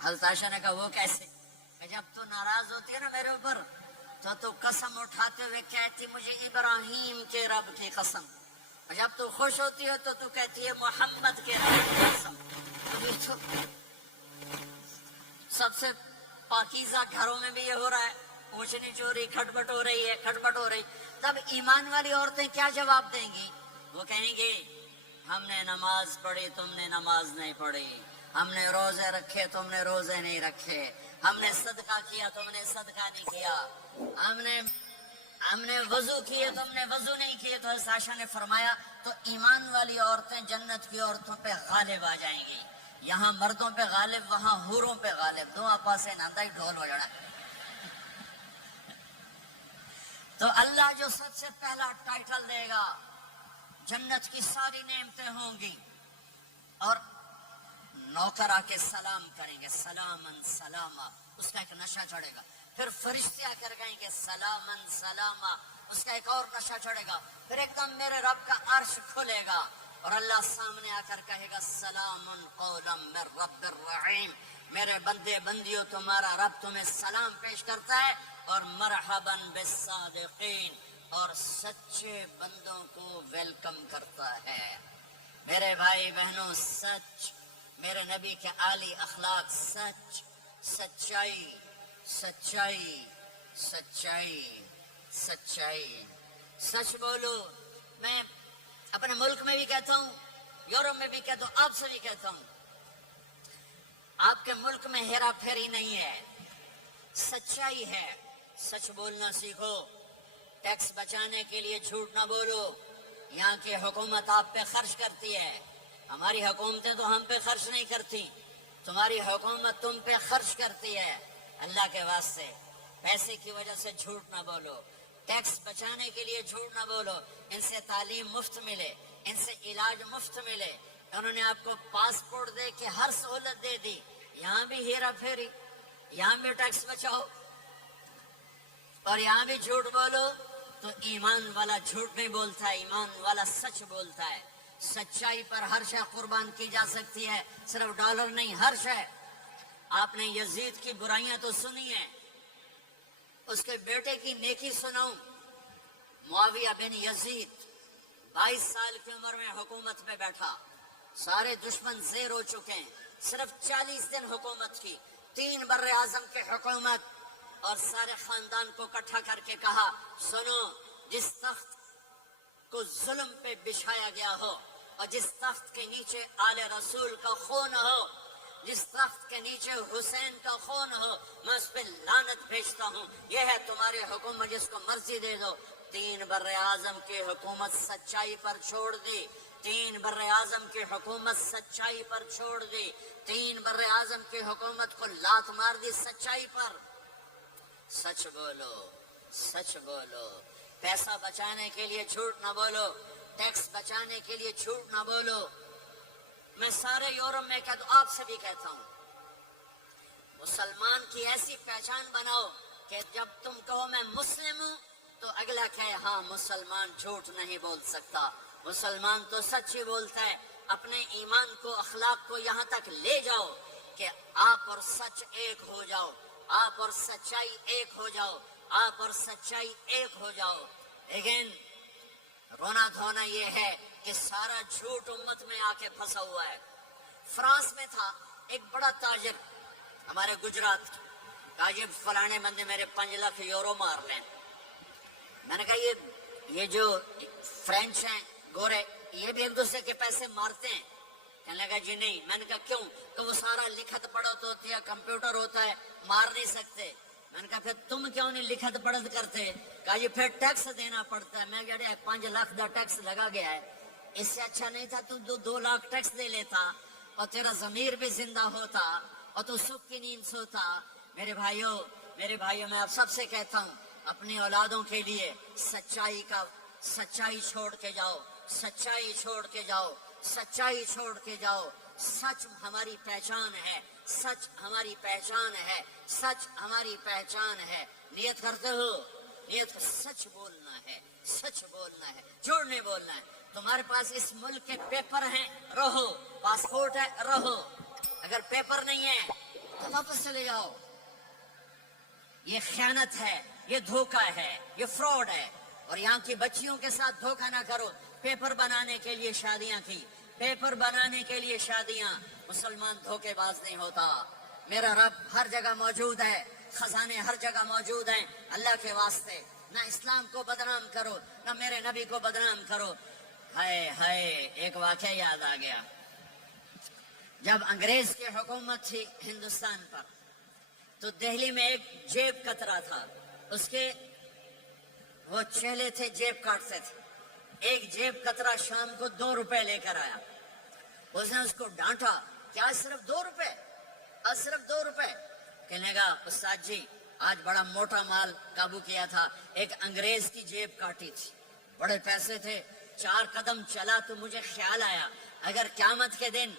حضرت عائشہ نے کہا وہ کیسے؟ کہ جب تو ناراض ہوتی ہے نا میرے اوپر تو قسم اٹھاتے ہوئے کہتی مجھے ابراہیم کے رب کی قسم. اور جب تو خوش ہوتی ہے تو کہتی ہے محمد کے رب کی قسم. تو سب سے پاکیزہ گھروں میں بھی یہ ہو رہا ہے, اونچ نیچ ہو رہی, کھٹپٹ ہو رہی ہے, کھٹپٹ ہو رہی. تب ایمان والی عورتیں کیا جواب دیں گی؟ وہ کہیں گی ہم نے نماز پڑھی تم نے نماز نہیں پڑھی, ہم نے روزے رکھے تم نے روزے نہیں رکھے, ہم نے صدقہ کیا تم نے صدقہ نہیں کیا, ہم نے وضو کیے تم نے وضو نہیں کیے. تو حضرت عائشہ نے فرمایا تو ایمان والی عورتیں جنت کی عورتوں پہ غالب آ جائیں گی. یہاں مردوں پہ غالب وہاں حوروں پہ غالب، دو آپا سے ناندہ ہی ڈھول ہو جانا۔ تو اللہ جو سب سے پہلا ٹائٹل دے گا، جنت کی ساری نعمتیں ہوں گی، اور نوکر آ کے سلام کریں گے، سلامن سلاما، اس کا ایک نشہ چڑھے گا۔ پھر فرشتے آ کر کہیں گے سلامن سلاما، اس کا ایک اور نشہ چڑھے گا۔ پھر ایک دم میرے رب کا عرش کھلے گا اور اللہ سامنے آ کر کہے گا سلام قولا من رب الرحیم، میرے بندے بندیوں تمہارا رب تمہیں سلام پیش کرتا ہے، اور مرحبا بالصادقین، اور سچے بندوں کو ویلکم کرتا ہے۔ میرے بھائی بہنوں، سچ، میرے نبی کے عالی اخلاق، سچ، سچائی، سچائی، سچائی، سچائی، سچ بولو۔ میں اپنے ملک میں بھی کہتا ہوں، یورپ میں بھی کہتا ہوں، آپ سے بھی کہتا ہوں، آپ کے ملک میں ہیرا پھیری نہیں ہے، سچائی ہے۔ سچ بولنا سیکھو، ٹیکس بچانے کے لیے جھوٹ نہ بولو۔ یہاں کی حکومت آپ پہ خرچ کرتی ہے، ہماری حکومتیں تو ہم پہ خرچ نہیں کرتی، تمہاری حکومت تم پہ خرچ کرتی ہے۔ اللہ کے واسطے پیسے کی وجہ سے جھوٹ نہ بولو، ٹیکس بچانے کے لیے جھوٹ نہ بولو۔ ان سے تعلیم مفت ملے، ان سے علاج مفت ملے، انہوں نے آپ کو پاسپورٹ دے کے ہر سہولت دے دی، یہاں بھی ہیرا پھیری، یہاں بھی ٹیکس بچاؤ اور یہاں بھی جھوٹ بولو۔ تو ایمان والا جھوٹ نہیں بولتا ہے، ایمان والا سچ بولتا ہے۔ سچائی پر ہر شے قربان کی جا سکتی ہے، صرف ڈالر نہیں، ہر شے۔ آپ نے یزید کی برائیاں تو سنی ہیں، اس کے بیٹے کی نیکی سناؤں۔ معاویہ بن یزید 22 سال کی عمر میں حکومت پہ بیٹھا، سارے دشمن زیر ہو چکے ہیں، صرف 40 دن حکومت کی، 3 بر اعظم کی حکومت، اور سارے خاندان کو اکٹھا کر کے کہا سنو، جس تخت کو ظلم پہ بچھایا گیا ہو، اور جس تخت کے نیچے آل رسول کا خون ہو، جس تخت کے نیچے حسین کا خون ہو، میں اس پہ لعنت بھیجتا ہوں۔ یہ ہے تمہاری حکومت، جس کو مرضی دے دو۔ 3 بر اعظم کی حکومت سچائی پر چھوڑ دی، 3 بر اعظم کی حکومت سچائی پر چھوڑ دی، 3 بر اعظم کی حکومت کو لات مار دی سچائی پر۔ سچ بولو، سچ بولو، پیسہ بچانے کے لیے جھوٹ نہ بولو، ٹیکس بچانے کے لیے جھوٹ نہ بولو۔ میں سارے یورپ میں کہتا ہوں، آپ سے بھی کہتا ہوں، مسلمان کی ایسی پہچان بناؤ کہ جب تم کہو میں مسلم ہوں تو اگلا کہے ہاں مسلمان جھوٹ نہیں بول سکتا، مسلمان تو سچ ہی بولتا ہے۔ اپنے ایمان کو، اخلاق کو یہاں تک لے جاؤ کہ آپ اور سچ ایک ہو جاؤ، آپ اور سچائی ایک ہو جاؤ، آپ اور سچائی ایک ہو جاؤ۔ لیکن رونا دھونا یہ ہے کہ سارا جھوٹ امت میں آ کے پھنسا ہوا ہے۔ فرانس میں تھا ایک بڑا تاجر ہمارے گجرات، کہا جی فلانے بندے میرے 5 لاکھ یورو مار لیں۔ میں نے کہا یہ جو فرینچ ہیں گورے، یہ بھی ایک دوسرے کے پیسے مارتے ہیں؟ کہنے لگا جی نہیں۔ میں نے کہا کیوں؟ کہ وہ سارا لکھت پڑھت ہوتی ہے، کمپیوٹر ہوتا ہے، مار نہیں سکتے۔ میں نے کہا پھر تم کیوں نہیں لکھت پڑھت کرتے؟ کہا یہ پھر ٹیکس دینا پڑتا ہے۔ میں کہا 5 لاکھ کا ٹیکس لگا گیا ہے، اس سے اچھا نہیں تھا تو 2 لاکھ ٹیکس دے لیتا اور تیرا ضمیر بھی زندہ ہوتا اور تو سکھ کی نیند سوتا۔ میرے بھائیوں، میں آپ سب سے کہتا ہوں، اپنی اولادوں کے لیے سچائی چھوڑ کے جاؤ، سچائی چھوڑ کے جاؤ، سچائی چھوڑ کے جاؤ۔ سچ ہماری پہچان ہے، سچ ہماری پہچان ہے، سچ ہماری پہچان ہے۔ نیت کرتے ہو؟ نیت سچ بولنا ہے، سچ بولنا ہے، جھوٹ نہیں بولنا ہے۔ تمہارے پاس اس ملک کے پیپر ہیں، رہو، پاسپورٹ ہے، رہو۔ اگر پیپر نہیں ہے تو واپس چلے جاؤ۔ یہ خیانت ہے، یہ دھوکہ ہے، یہ فراڈ ہے۔ اور یہاں کی بچیوں کے ساتھ دھوکہ نہ کرو۔ پیپر بنانے کے لیے شادیاں کی، پیپر بنانے کے لیے شادیاں۔ مسلمان دھوکے باز نہیں ہوتا۔ میرا رب ہر جگہ موجود ہے، خزانے ہر جگہ موجود ہیں۔ اللہ کے واسطے نہ اسلام کو بدنام کرو، نہ میرے نبی کو بدنام کرو۔ ہائے ہائے، ایک واقعہ یاد آ گیا۔ جب انگریز کی حکومت تھی ہندوستان پر تو دہلی میں ایک جیب کترا تھا، اس کے وہ چیلے تھے، جیب کاٹتے تھے۔ ایک جیب کترا شام کو 2 روپے لے کر آیا، اس نے اس کو ڈانٹا کیا صرف 2 روپے؟ صرف 2 روپے؟ کہنے گا استاد جی آج بڑا موٹا مال قابو کیا تھا، ایک انگریز کی جیب کاٹی تھی، بڑے پیسے تھے، 4 قدم چلا تو مجھے خیال آیا اگر قیامت کے دن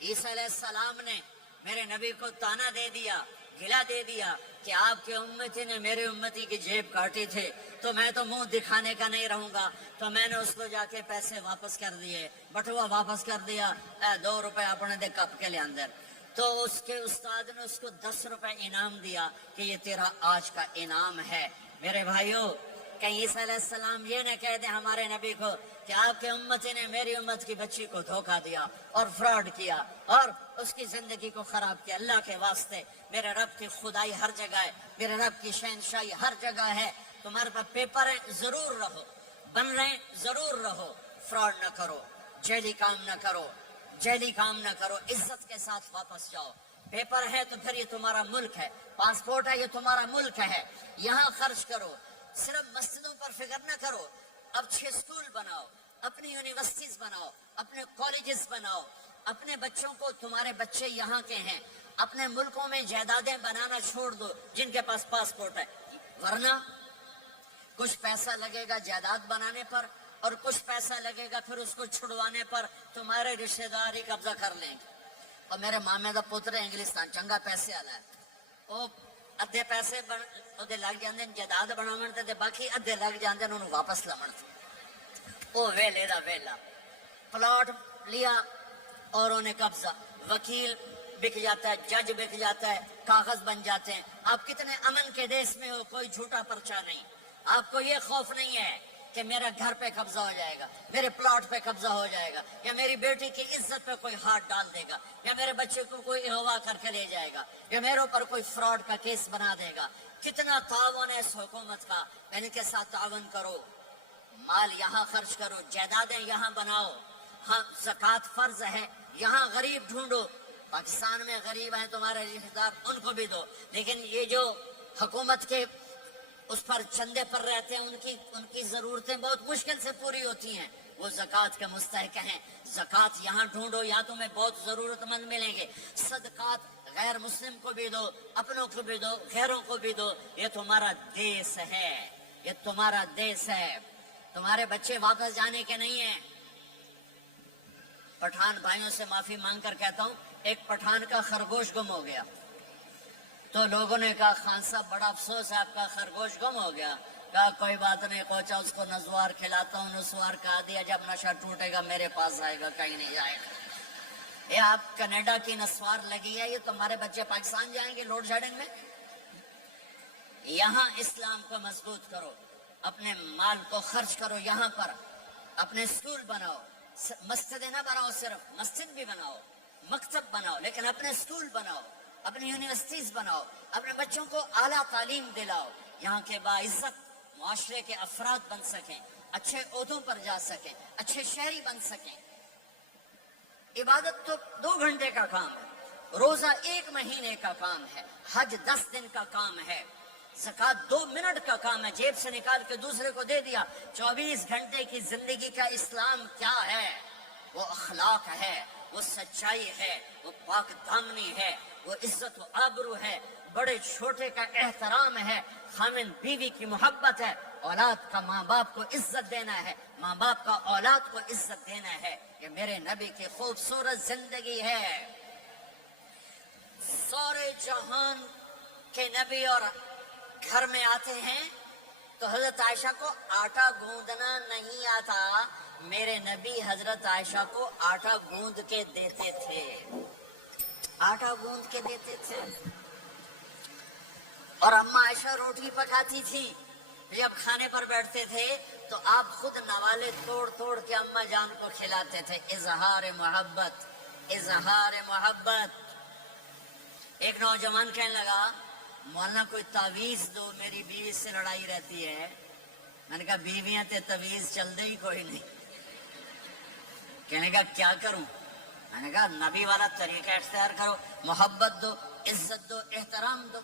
عیسیٰ علیہ السلام نے میرے نبی کو تانا دے دیا، گلا دے دیا کہ آپ کے امتی نے میرے امتی کی جیب کاٹی تھے، تو میں تو منہ دکھانے کا نہیں رہوں گا، تو میں نے اس کو جا کے پیسے واپس کر دیے، بٹوا واپس کر دیا، 2 روپے اپنے دے کپ کے لے اندر۔ تو اس کے استاد نے اس کو 10 روپے انعام دیا کہ یہ تیرا آج کا انعام ہے۔ میرے بھائیوں، کہیں عیسیٰ علیہ السلام یہ نہ کہہ دیں ہمارے نبی کو کہ آپ کے امتی نے میری امت کی بچی کو دھوکہ دیا اور فراڈ کیا اور اس کی زندگی کو خراب کیا۔ اللہ کے واسطے میرے رب کی خدائی ہر جگہ ہے، میرے رب کی شہنشاہی ہر جگہ ہے، تمہارے پاس پیپر ہے ضرور رہو، بن رہے ضرور رہو، فراڈ نہ کرو، جیلی کام نہ کرو، جیلی کام نہ کرو، عزت کے ساتھ واپس جاؤ۔ پیپر ہے تو پھر یہ تمہارا ملک ہے، پاسپورٹ ہے یہ تمہارا ملک ہے، یہاں خرچ کرو، صرف مسجدوں پر فکر نہ کرو، اب 6 اسکول بناؤ، اپنی یونیورسٹیز بناؤ، اپنے کالجز بناؤ، اپنے بچوں کو، تمہارے بچے یہاں کے ہیں، اپنے ملکوں میں جائیدادیں بنانا چھوڑ دو جن کے پاس پاسپورٹ ہے، ورنہ کچھ پیسہ لگے گا جائیداد بنانے پر اور کچھ پیسہ لگے گا پھر اس کو چھڑوانے پر، تمہارے رشتہ دار ہی قبضہ کر لیں گے۔ اور میرے مامے دا پتر انگلستان چنگا پیسے والا ہے، وہ ادھے پیسے ادھے لگ جاندے جائیداد بناون تے باقی ادھے لگ جاندے انہوں واپس لمن تے، وہ ویلے دا ویلا پلاٹ لیا اور انہیں قبضہ، وکیل بک جاتا ہے، جج بک جاتا ہے، کاغذ بن جاتے ہیں۔ آپ کتنے امن کے دیش میں ہو، کوئی جھوٹا پرچہ نہیں، آپ کو یہ خوف نہیں ہے کہ میرا گھر پہ قبضہ ہو جائے گا، میرے پلاٹ پہ قبضہ ہو جائے گا، یا میری بیٹی کی عزت پہ کوئی ہاتھ ڈال دے گا، یا میرے بچے کو کوئی اغوا کر کے لے جائے گا، یا میرے اوپر کوئی فراڈ کا کیس بنا دے گا۔ کتنا تعاون ہے اس حکومت کا، ان کے ساتھ تعاون کرو، مال یہاں خرچ کرو، جائیدادیں یہاں بناؤ، ہاں زکوٰۃ فرض ہے، یہاں غریب ڈھونڈو، پاکستان میں غریب ہیں تمہارے رشتہ دار ان کو بھی دو، لیکن یہ جو حکومت کے اس پر چندے پر رہتے ہیں ان کی ضرورتیں بہت مشکل سے پوری ہوتی ہیں، وہ زکوٰۃ کے مستحق ہیں۔ زکوٰۃ یہاں ڈھونڈو، یا تمہیں بہت ضرورت مند ملیں گے۔ صدقات غیر مسلم کو بھی دو، اپنوں کو بھی دو، غیروں کو بھی دو، یہ تمہارا دیس ہے، یہ تمہارا دیس ہے، تمہارے بچے واپس جانے کے نہیں ہیں۔ پٹھان بھائیوں سے معافی مانگ کر کہتا ہوں، ایک پٹھان کا خرگوش گم ہو گیا، تو لوگوں نے کہا خان صاحب بڑا افسوس ہے آپ کا خرگوش گم ہو گیا۔ کہا کوئی بات نہیں کوچا، اس کو نسوار کھلاتا ہوں، نسوار کہا دیا جب نشہ ٹوٹے گا میرے پاس آئے گا، کہیں نہیں جائے گا۔ یہ آپ کینیڈا کی نسوار لگی ہے، یہ تمہارے بچے پاکستان جائیں گے لوڈ شیڈنگ میں؟ یہاں اسلام کو مضبوط کرو، اپنے مال کو خرچ کرو، یہاں پر اپنے اسکول بناؤ، مسجدیں نہ بناؤ، صرف مسجد بھی بناؤ، مکتب بناؤ، لیکن اپنے اسکول بناؤ، اپنی یونیورسٹیز بناؤ، اپنے بچوں کو اعلیٰ تعلیم دلاؤ، یہاں کے باعزت معاشرے کے افراد بن سکیں، اچھے عہدوں پر جا سکیں، اچھے شہری بن سکیں۔ عبادت تو 2 گھنٹے کا کام ہے، روزہ 1 مہینے کا کام ہے، حج 10 دن کا کام ہے، زکوٰۃ 2 منٹ کا کام ہے، جیب سے نکال کے دوسرے کو دے دیا۔ 24 گھنٹے کی زندگی کا اسلام کیا ہے؟ وہ اخلاق ہے، وہ سچائی ہے، وہ پاک دامنی ہے، وہ عزت و آبرو ہے، بڑے چھوٹے کا احترام ہے، خامن بیوی کی محبت ہے، اولاد کا ماں باپ کو عزت دینا ہے، ماں باپ کا اولاد کو عزت دینا ہے۔ یہ میرے نبی کی خوبصورت زندگی ہے۔ سارے جہان کے نبی اور گھر میں آتے ہیں تو حضرت عائشہ کو آٹا گوندنا نہیں آتا، میرے نبی حضرت عائشہ کو آٹا گوند کے دیتے تھے، آٹا گوند کے دیتے تھے۔ اور اماں عائشہ روٹی پکاتی تھی، جب کھانے پر بیٹھتے تھے تو آپ خود نوالے توڑ توڑ کے اماں جان کو کھلاتے تھے، اظہار محبت، اظہار محبت۔ ایک نوجوان کہنے لگا مولانا کوئی تعویذ دو، میری بیوی سے لڑائی رہتی ہے۔ میں نے کہا بیویاں تے تعویذ چلتے ہی کوئی نہیں۔ کہنے کا کیا کروں؟ میں نے کہا نبی والا طریقہ اختیار کرو، محبت دو، عزت دو، احترام دو،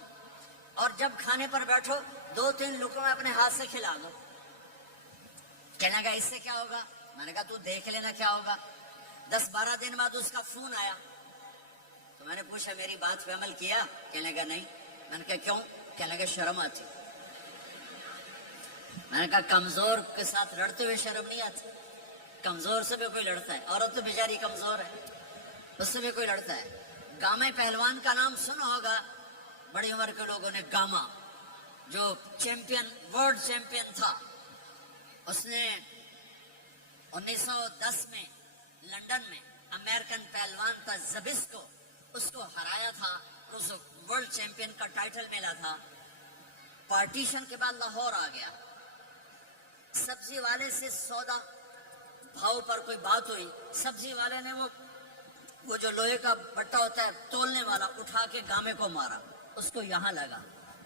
اور جب کھانے پر بیٹھو 2-3 لقمے اپنے ہاتھ سے کھلا دو۔ کہنے کا اس سے کیا ہوگا؟ میں نے کہا تو دیکھ لینا کیا ہوگا۔ 10-12 دن بعد اس کا فون آیا، تو میں نے پوچھا میری بات پہ عمل کیا؟ کہنے لگا نہیں. میں نے کہا کیوں؟ کہنے لگا شرم آتی. میں نے کہا کمزور کے ساتھ لڑتے ہوئے شرم نہیں آتی؟ کمزور سے بھی کوئی لڑتا ہے، عورت تو بیچاری کمزور ہے، اس سے بھی کوئی لڑتا ہے. گامہ پہلوان کا نام سنا ہوگا بڑی عمر کے لوگوں نے. گاما جو چیمپئن، ورلڈ چیمپئن تھا، اس نے 1910 میں لندن میں امریکن پہلوان تھا زبسکو، اس کو ہرایا تھا، اس ورلڈ چیمپئن کا ٹائٹل ملا تھا. پارٹیشن کے بعد لاہور آ گیا. سبزی والے سے سودا بھاؤ پر کوئی بات ہوئی، سبزی والے نے وہ جو لوہے کا بٹا ہوتا ہے تولنے والا اٹھا کے گامے کو مارا. اس کو یہاں لگا،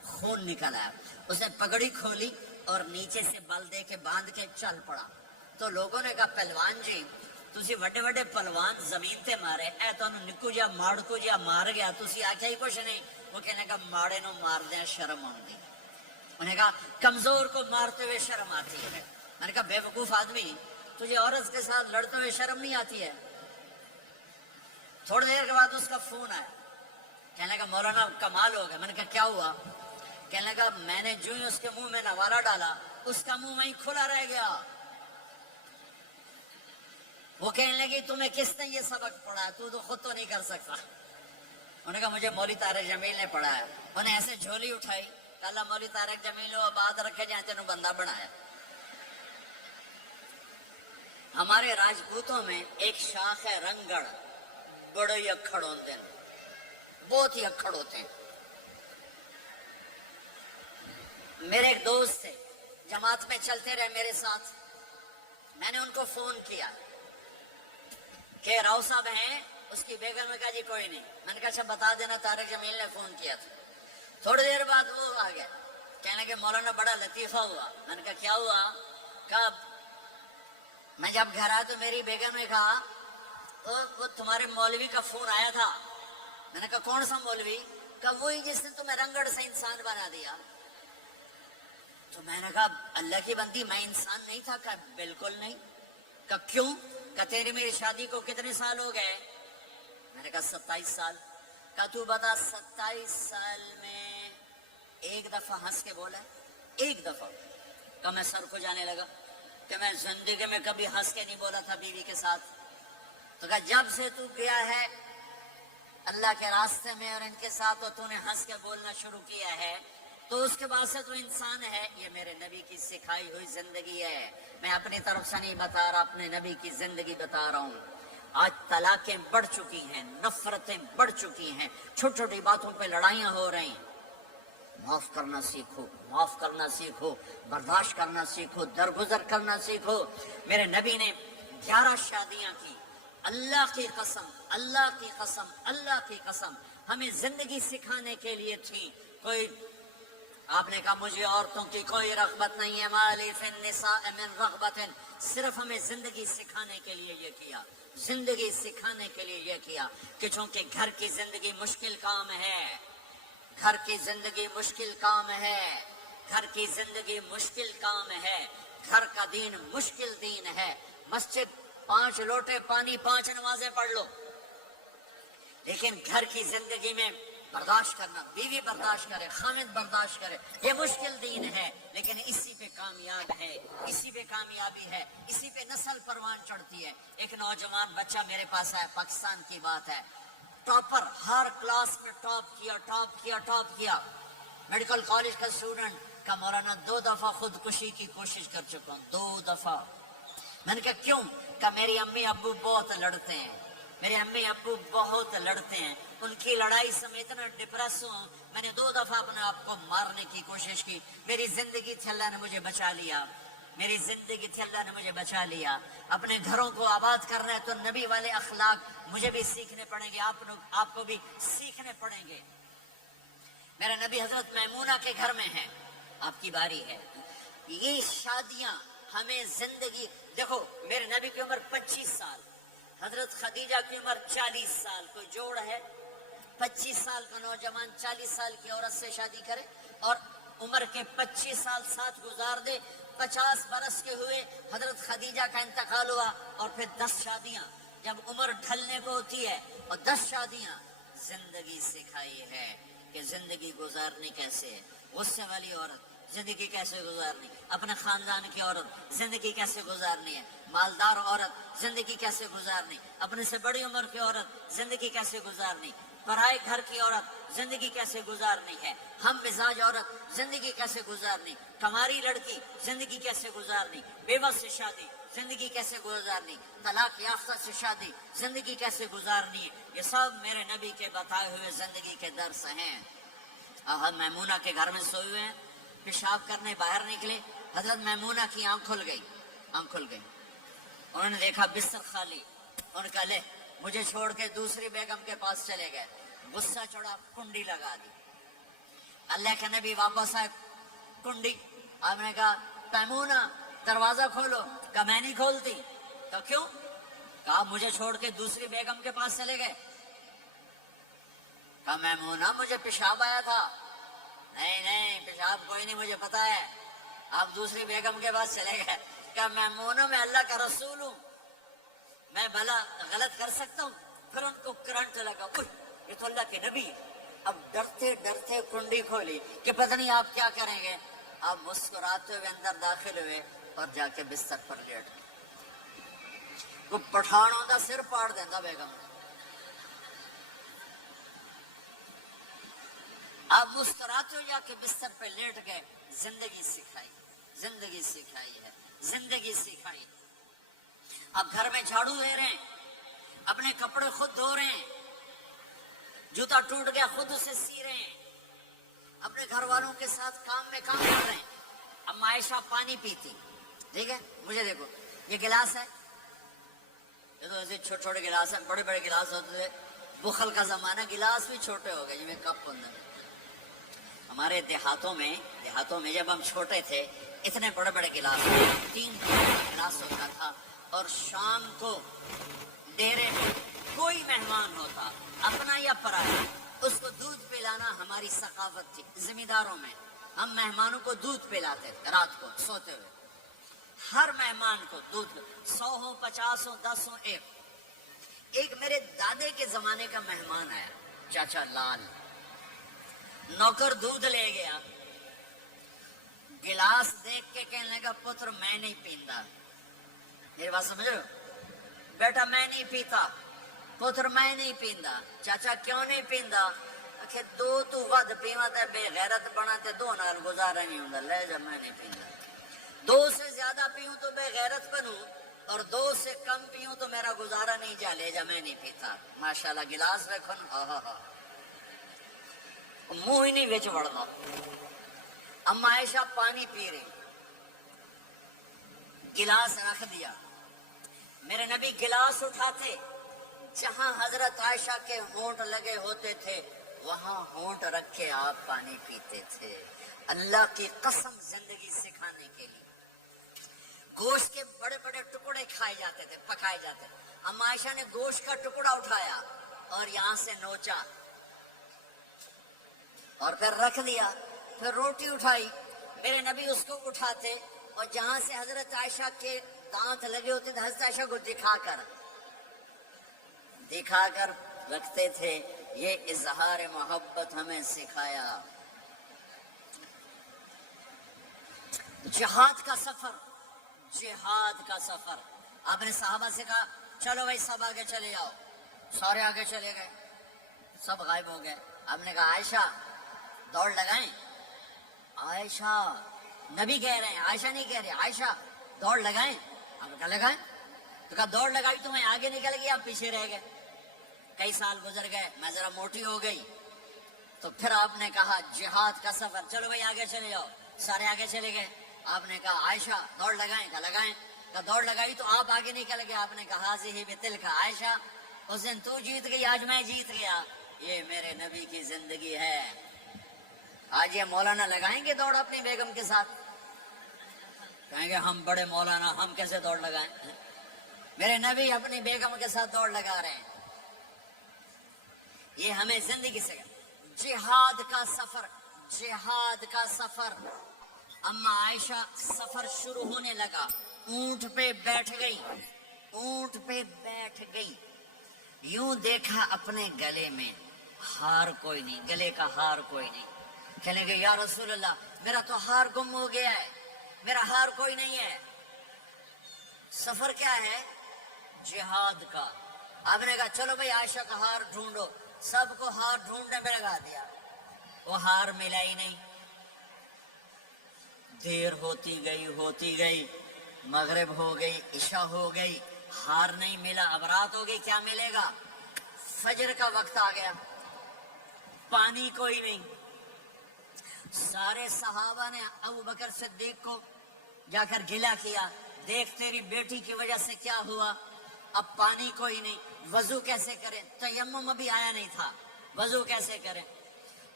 خون نکل آیا. اس نے پگڑی کھولی اور نیچے سے بل دے کے باندھ کے چل پڑا. تو لوگوں نے کہا پہلوان جی تسی وڈے وڈے پہلوان زمین تے مارے، اے تانوں نکو جا ماڑکو جا مار گیا، تسی آکھیا ہی کچھ نہیں. وہ کہنے کا ماڑے نو مار دیں شرم آندی. انہیں کہا کمزور کو مارتے ہوئے شرم آتی ہے. میں نے کہا بے وقوف آدمی، تجھے عورت کے ساتھ لڑتے ہوئے شرم نہیں آتی ہے؟ تھوڑی دیر کے بعد اس کا فون آیا. کہنے لگا مولانا کمال ہو گیا. میں نے کہا کیا ہوا؟ کہنے لگا میں نے جو ہی اس کے منہ میں نوارا ڈالا اس کا منہ وہیں کھلا رہ گیا. وہ کہنے لگی تمہیں کس نے یہ سبق پڑھا؟ تو خود تو نہیں کر سکتا. انہوں نے کہا مجھے مولوی طارق جمیل نے پڑھایا. انہیں ایسے جھولی اٹھائی، اللہ مولوی طارق جمیل ہو آباد رکھے جائیں تینوں بندہ بنایا. ہمارے راجپوتوں میں ایک شاخ ہے رنگڑ، بڑے ہی اکھڑ ہوتے ہیں، بہت ہی اکھڑ ہوتے ہیں. میرے ایک دوست تھے، جماعت میں چلتے رہے میرے ساتھ. میں نے ان کو فون کیا کہ راؤ صاحب ہیں؟ اس کی بیگم نے کہا جی کوئی نہیں. میں نے کہا اچھا بتا دینا طارق جمیل نے فون کیا تھا. تھوڑی دیر بعد وہ آ گیا، کہنے کہ مولانا بڑا لطیفہ ہوا. میں نے کہا کیا ہوا؟ کہا میں جب گھر آیا تو میری بیگم نے کہا وہ تمہارے مولوی کا فون آیا تھا. میں نے کہا کون سا مولوی؟ کہا وہی جس نے تمہیں رنگڑ سے انسان بنا دیا. تو میں نے کہا اللہ کی بندی میں انسان نہیں تھا. کہا بالکل نہیں. کہا کیوں؟ کہا تیری میری شادی کو کتنے سال ہو گئے؟ میں نے کہا 27 سال. کہا تو بتا 27 سال میں ایک دفعہ ہنس کے بولا؟ ایک دفعہ. کہا میں سر کو جانے لگا کہ میں زندگی میں کبھی ہنس کے نہیں بولا تھا بیوی کے ساتھ. تو کہا جب سے تو گیا ہے اللہ کے راستے میں اور ان کے ساتھ تو نے ہنس کے بولنا شروع کیا ہے تو اس کے بعد سے تو انسان ہے. یہ میرے نبی کی سکھائی ہوئی زندگی ہے، میں اپنی طرف سے نہیں بتا رہا، اپنے نبی کی زندگی بتا رہا ہوں. آج طلاقیں بڑھ چکی ہیں، نفرتیں بڑھ چکی ہیں، چھوٹی چھوٹی باتوں پہ لڑائیاں ہو رہی ہیں. معاف کرنا سیکھو، معاف کرنا سیکھو، برداشت کرنا سیکھو، درگزر کرنا سیکھو. میرے نبی نے 11 شادیاں کی. اللہ کی قسم، اللہ کی قسم، اللہ کی قسم ہمیں زندگی سکھانے کے لیے تھی. کوئی آپ نے کہا مجھے عورتوں کی کوئی رغبت نہیں ہے، مالی فی النساء من رغبت، صرف ہمیں زندگی سکھانے کے لیے یہ کیا، زندگی سکھانے کے لیے یہ کیا کہ چونکہ گھر کی زندگی مشکل کام ہے، گھر کی زندگی مشکل کام ہے، گھر کی زندگی مشکل کام ہے، گھر کا دین مشکل دین ہے. مسجد 5 لوٹے پانی 5 نمازیں پڑھ لو، لیکن گھر کی زندگی میں برداشت کرنا، بیوی برداشت کرے، خامد برداشت کرے، یہ مشکل دین ہے، لیکن اسی پہ کامیاب ہے، اسی پہ کامیابی ہے، اسی پہ نسل پروان چڑھتی ہے. ایک نوجوان بچہ میرے پاس ہے، پاکستان کی بات ہے، ٹاپر، ہر کلاس میں ٹاپ کیا، ٹاپ کیا، ٹاپ کیا. میڈیکل کالج کا اسٹوڈنٹ کا مولانا 2 دفعہ خودکشی کی کوشش کر چکا ہوں، 2 دفعہ. میں نے کہا کیوں؟ کہ میری امی ابو بہت لڑتے ہیں، میرے امی ابو بہت لڑتے ہیں، ان کی لڑائی سے میں اتنا ڈپریس ہوں، میں نے 2 دفعہ اپنے آپ کو مارنے کی کوشش کی. میری زندگی تھی اللہ نے مجھے بچا لیا، میری زندگی تھی اللہ نے مجھے بچا لیا. اپنے گھروں کو آباد کرنا ہے تو نبی والے اخلاق مجھے بھی سیکھنے پڑیں گے، آپ کو بھی سیکھنے پڑیں گے. میرے نبی حضرت میمونہ کے گھر میں ہیں، آپ کی باری ہے. یہ شادیاں ہمیں زندگی، دیکھو میرے نبی کی عمر 25 سال، حضرت خدیجہ کی عمر 40 سال. کوئی جوڑ ہے 25 سال کا نوجوان 40 سال کی عورت سے شادی کرے اور عمر کے 25 سال ساتھ گزار دے. 50 برس کے ہوئے حضرت خدیجہ کا انتقال ہوا اور پھر 10 شادیاں. جب عمر ڈھلنے کو ہوتی ہے اور 10 شادیاں زندگی سکھائی ہے کہ زندگی گزارنی کیسے ہے. غصے والی عورت زندگی کیسے گزارنی, اپنے خاندان کی عورت زندگی کیسے گزارنی ہے, مالدار عورت زندگی کیسے گزارنی, اپنے سے بڑی عمر کی عورت زندگی کیسے گزارنی, پرائے گھر کی عورت زندگی کیسے گزارنی ہے, ہم مزاج عورت زندگی کیسے گزارنی, کماری لڑکی زندگی کیسے گزارنی, بیوہ سے شادی زندگی کیسے گزارنی, طلاق یافتہ سے شادی زندگی کیسے گزارنی ہے, یہ سب میرے نبی کے بتائے ہوئے زندگی کے درس ہیں. ہم میمونہ کے گھر میں سوئے ہوئے ہیں, پیشاب کرنے باہر نکلے, حضرت میمونہ کی آنکھ کھل گئی. انہوں نے دیکھا بستر خالی, انہوں نے کہا لے مجھے چھوڑ کے دوسری بیگم کے پاس چلے گئے. غصہ چڑھا, کنڈی لگا دی. اللہ کے نبی واپس آئے, کنڈی. آپ نے کہا میمونہ دروازہ کھولو. کہا میں نہیں کھولتی. تو کیوں؟ کہا مجھے چھوڑ کے دوسری بیگم کے پاس چلے گئے. کہا میمونہ مجھے پیشاب آیا تھا. نہیں پیشاب کوئی نہیں, مجھے پتا ہے, آپ دوسری بیگم کے پاس چلے گئے. کہا میمونہ میں اللہ کا رسول ہوں, میں بھلا غلط کر سکتا ہوں؟ پھر ان کو کرنٹ لگا, یہ تو اللہ کے نبی. اب ڈرتے ڈرتے کنڈی کھولی کہ پتہ نہیں آپ کیا کریں گے. آپ مسکراتے ہوئے اندر داخل ہوئے اور جا کے بستر پر لیٹ گئے. وہ پٹھان ہوتا سر پاڑ دیتا بیگم. آپ مسکراتے ہوئے جا کے بستر پہ لیٹ گئے. زندگی سکھائی ہے, زندگی سکھائی. اب گھر میں جھاڑو دے رہے ہیں, اپنے کپڑے خود دھو رہے ہیں, جوتا ٹوٹ گیا خود اسے سی رہے ہیں, اپنے گھر والوں کے ساتھ کام میں کام کر رہے ہیں. اب عائشہ پانی پیتی, ٹھیک ہے, مجھے دیکھو یہ گلاس ہے, یہ تو ایسے چھوٹے چھوٹے گلاس ہیں, بڑے بڑے گلاس ہوتے تھے. بخل کا زمانہ, گلاس بھی چھوٹے ہو گئے جی میں کپ اندر. ہمارے دیہاتوں میں جب ہم چھوٹے تھے اتنے بڑے بڑے گلاس, 3 گلاس ہوتا تھا. اور شام کو ڈیرے میں کوئی مہمان ہوتا, اپنا یا پرایا, اس کو دودھ پلانا ہماری ثقافت تھی. زمینداروں میں ہم مہمانوں کو دودھ پلاتے تھے رات کو سوتے ہوئے. ہر مہمان کو دودھ, 100 ہو 50 ہو 10 ہو 1. ایک میرے دادے کے زمانے کا مہمان آیا, چاچا لال. نوکر دودھ لے گیا, گلاس دیکھ کے کہنے لگا پتر میں نہیں پیندا. میری بات سمجھ رہے ہو, بیٹا میں نہیں پیتا. پتر میں نہیں پیندا. چاچا کیوں نہیں پیندا؟ کہ 2 تو ود پیوا تے بے غیرت بنا تے 2 نال گزارا نہیں ہوندا. لے جا میں نہیں پیندا. 2 سے زیادہ پیوں تو بے غیرت بنوں, اور 2 سے کم پیوں تو میرا گزارا نہیں. جا لے جا میں نہیں پیتا. ماشاءاللہ گلاس رکھن, منہ ہی نہیں وچ وڑنا. اما عائشہ پانی پی رہی, گلاس رکھ دیا. میرے نبی گلاس اٹھاتے, جہاں حضرت عائشہ کے ہونٹ لگے ہوتے تھے وہاں ہونٹ رکھ کے آپ پانی پیتے تھے. اللہ کی قسم زندگی سکھانے کے لیے. گوشت کے بڑے بڑے ٹکڑے کھائے جاتے تھے, پکائے جاتے. اما عائشہ نے گوشت کا ٹکڑا اٹھایا اور یہاں سے نوچا اور پھر رکھ دیا. پھر روٹی اٹھائی, میرے نبی اس کو اٹھاتے اور جہاں سے حضرت عائشہ کے دانت لگے ہوتے تھے حضرت عائشہ کو دکھا کر رکھتے تھے. یہ اظہار محبت ہمیں سکھایا. جہاد کا سفر. آپ نے صحابہ سے کہا چلو بھائی سب آگے چلے جاؤ. سارے آگے چلے گئے, سب غائب ہو گئے. آپ نے کہا عائشہ دوڑ لگائیں. عائشہ, نبی کہہ رہے ہیں, عائشہ نہیں کہہ رہے, عائشہ دوڑ لگائیں. آپ نے کہا لگائیں. تو کہا دوڑ لگائی تو میں آگے نکل گئی, آپ پیچھے رہ گئے. کئی سال گزر گئے, میں ذرا موٹی ہو گئی. تو پھر آپ نے کہا جہاد کا سفر, چلو بھائی آگے چلے جاؤ. سارے آگے چلے گئے. آپ نے کہا عائشہ دوڑ لگائیں. کہا لگائیں. کہا دوڑ لگائی تو آپ آگے نکل گئے. آپ نے کہا حاضی بتلک عائشہ, اس دن تو جیت گئی, آج میں جیت گیا. یہ میرے نبی کی زندگی ہے. آج یہ مولانا لگائیں گے دوڑ اپنی بیگم کے ساتھ؟ کہیں گے ہم بڑے مولانا, ہم کیسے دوڑ لگائیں؟ میرے نبی اپنی بیگم کے ساتھ دوڑ لگا رہے ہیں. یہ ہمیں زندگی سے جہاد کا سفر. اما عائشہ سفر شروع ہونے لگا, اونٹ پہ بیٹھ گئی. یوں دیکھا اپنے گلے میں, ہار کوئی نہیں، گلے کا ہار کوئی نہیں. کہنے گے یا رسول اللہ میرا تو ہار گم ہو گیا ہے، میرا ہار کوئی نہیں ہے. سفر کیا ہے؟ جہاد کا. آپ نے کہا چلو بھائی عائشہ کا ہار ڈھونڈو. سب کو ہار ڈھونڈنے میں لگا دیا، وہ ہار ملا ہی نہیں. دیر ہوتی گئی، مغرب ہو گئی، عشاء ہو گئی، ہار نہیں ملا. اب رات ہو گئی، کیا ملے گا؟ فجر کا وقت آ گیا، پانی کوئی نہیں. سارے صحابہ نے ابو بکر صدیق کو جا کر گلہ کیا، دیکھ تیری بیٹی کی وجہ سے کیا ہوا. اب پانی کوئی نہیں، وضو کیسے کریں؟ تیمم ابھی آیا نہیں تھا، وضو کیسے کریں؟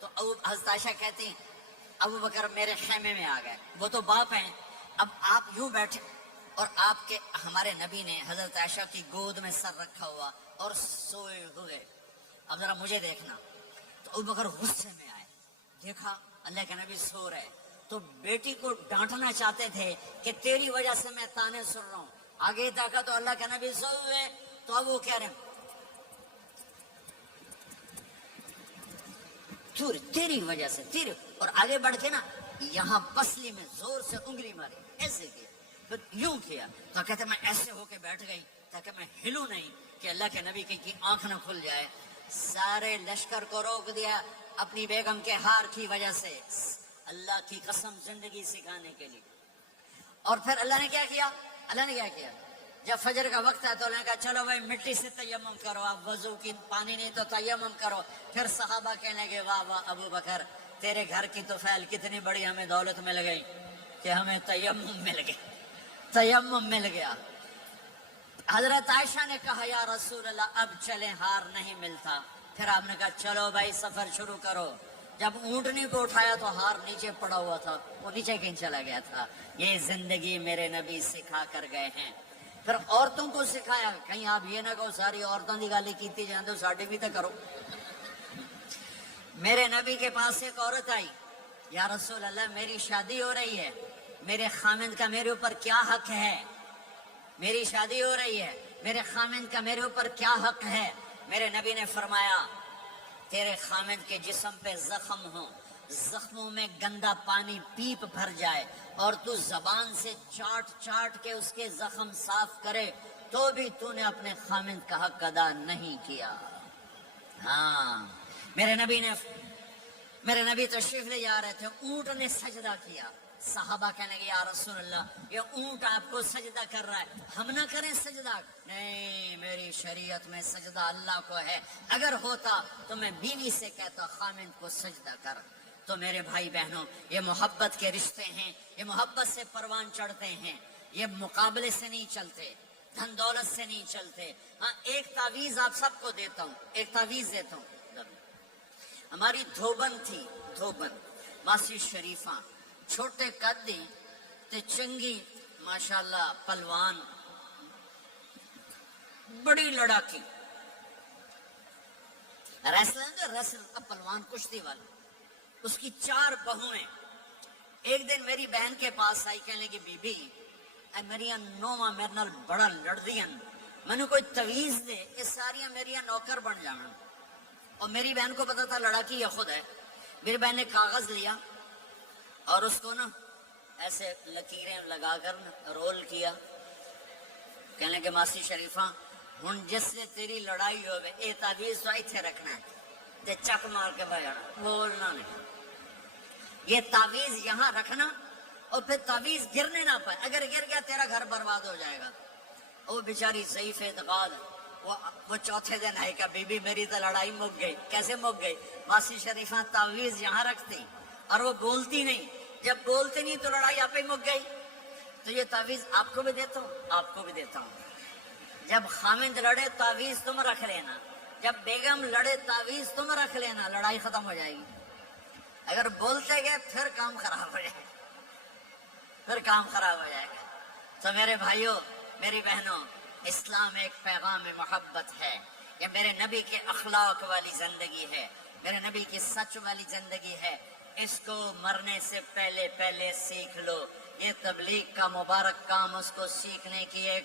تو حضرت عائشہ کہتی ہیں ابو بکر میرے خیمے میں آ گئے، وہ تو باپ ہیں. اب آپ یوں بیٹھے اور آپ کے ہمارے نبی نے حضرت عائشہ کی گود میں سر رکھا ہوا اور سوئے ہوئے. اب ذرا مجھے دیکھنا. تو ابو بکر غصے میں آئے، دیکھا اللہ کے نبی سو رہے. تو بیٹی کو ڈانٹنا چاہتے تھے کہ تیری وجہ سے میں تانے سن رہا ہوں. آگے دیکھا تو اللہ کے نبی سو ہوئے. تو اب وہ کہہ رہے ہیں تیری وجہ سے تیری، اور آگے بڑھ کے نا یہاں پسلی میں زور سے انگلی ماری، ایسے کیا، پھر یوں کیا. تو کہتے میں ایسے ہو کے بیٹھ گئی تاکہ میں ہلوں نہیں کہ اللہ کے نبی کی آنکھ نہ کھل جائے. سارے لشکر کو روک دیا اپنی بیگم کے ہار کی وجہ سے، اللہ کی قسم زندگی سکھانے کے لیے. اور پھر اللہ نے کیا کیا؟ اللہ نے کیا کیا؟ جب فجر کا وقت ہے تو اللہ نے کہا چلو بھائی مٹی سے تیمم کرو. آپ وضو کی پانی نہیں تو تیمم کرو. پھر صحابہ کہنے لگے واہ واہ ابو بکر تیرے گھر کی تو فعل کتنی بڑی ہمیں دولت مل گئی کہ ہمیں تیمم مل گیا، تیمم مل گیا. حضرت عائشہ نے کہا یا رسول اللہ اب چلیں، ہار نہیں ملتا. پھر آپ نے کہا چلو بھائی سفر شروع کرو. جب اونٹنی کو اٹھایا تو ہار نیچے پڑا ہوا تھا، وہ نیچے کہیں چلا گیا تھا. یہ زندگی میرے نبی سکھا کر گئے ہیں. پھر عورتوں کو سکھایا، کہیں آپ یہ نہ کہو ساری عورتوں کی گالی کیتی جان دو، ساڈی بھی تو کرو. میرے نبی کے پاس ایک عورت آئی، یا رسول اللہ میری شادی ہو رہی ہے، میرے خامند کا میرے اوپر کیا حق ہے؟ میری شادی ہو رہی ہے، میرے خامند کا میرے اوپر کیا حق ہے؟ میرے نبی نے فرمایا تیرے خامند کے جسم پہ زخم ہو، زخموں میں گندا پانی پیپ بھر جائے اور تو زبان سے چاٹ چاٹ کے اس کے زخم صاف کرے تو بھی تو نے اپنے خامند کا حق ادا نہیں کیا. ہاں میرے نبی تشریف لے جا رہے تھے، اونٹ نے سجدہ کیا. صحابہ کہنے گے یا رسول اللہ یہ اونٹ آپ کو سجدہ کر رہا ہے، ہم نہ کریں سجدہ؟ نہیں، میری شریعت میں سجدہ اللہ کو ہے. اگر ہوتا تو میں بیوی سے کہتا خامند کو سجدہ کر. تو میرے بھائی بہنوں یہ محبت کے رشتے ہیں، یہ محبت سے پروان چڑھتے ہیں، یہ مقابلے سے نہیں چلتے، دھن دولت سے نہیں چلتے. ہاں ایک تعویذ آپ سب کو دیتا ہوں، ایک تعویذ دیتا ہوں. ہماری دھوبن تھی، دھوبن ماسی شریفہ، چھوٹے قد دی تے چنگی ماشاءاللہ پلوان، بڑی لڑاکی ریسلر پلوان کشتی والا. اس کی 4 بہویں. ایک دن میری بہن کے پاس آئی، کہنے کی بی بی اے میری نوواں میرے نال بڑا لڑ دیاں، مینوں کوئی تویز دے کہ ساریاں میری نوکر بن جانا. اور میری بہن کو پتا تھا لڑاکی یہ خود ہے. میری بہن نے کاغذ لیا اور اس کو نا ایسے لکیریں لگا کر رول کیا. کہنے کہ ماسی شریفہ ہن جس سے تیری لڑائی ہوئے اے تعویذ تو ایتھے رکھنا ہے تے چک مار کے بہ جانا، بولنا نہیں. یہ تعویذ یہاں رکھنا اور پھر تعویذ گرنے نہ پائے، اگر گر گیا تیرا گھر برباد ہو جائے گا. وہ بیچاری ضعیف اعتقاد، وہ چوتھے دن ہے کہ بی بی میری تو لڑائی مک گئی. کیسے مک گئی؟ ماسی شریفہ تعویذ یہاں رکھتی اور وہ بولتی نہیں. جب بولتی نہیں تو لڑائی آپ ہی مک گئی. تو یہ تعویذ آپ کو بھی دیتا ہوں، آپ کو بھی دیتا ہوں. جب خامند لڑے تعویذ تم رکھ لینا، جب بیگم لڑے تعویذ تم رکھ لینا، لڑائی ختم ہو جائے گی. اگر بولتے گئے پھر کام خراب ہو جائے گا، پھر کام خراب ہو جائے گا. تو میرے بھائیوں میری بہنوں، اسلام ایک پیغام محبت ہے. یہ میرے نبی کے اخلاق والی زندگی ہے، میرے نبی کی سچ والی زندگی ہے. اس کو مرنے سے پہلے پہلے سیکھ لو. یہ تبلیغ کا مبارک کام اس کو سیکھنے کی ایک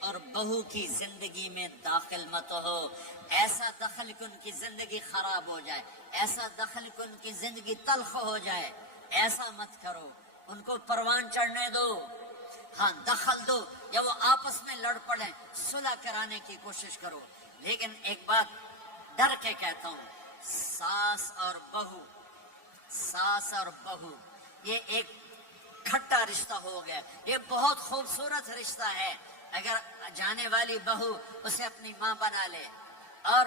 اور بہو کی زندگی میں داخل مت ہو، ایسا دخل کہ ان کی زندگی خراب ہو جائے، ایسا دخل کہ ان کی زندگی تلخ ہو جائے، ایسا مت کرو، ان کو پروان چڑھنے دو، ہاں دخل دو، یا وہ آپس میں لڑ پڑیں، صلح کرانے کی کوشش کرو۔ لیکن ایک بات ڈر کے کہتا ہوں، ساس اور بہو یہ ایک کھٹا رشتہ ہو گیا، یہ بہت خوبصورت رشتہ ہے، اگر جانے والی بہو اسے اپنی ماں بنا لے اور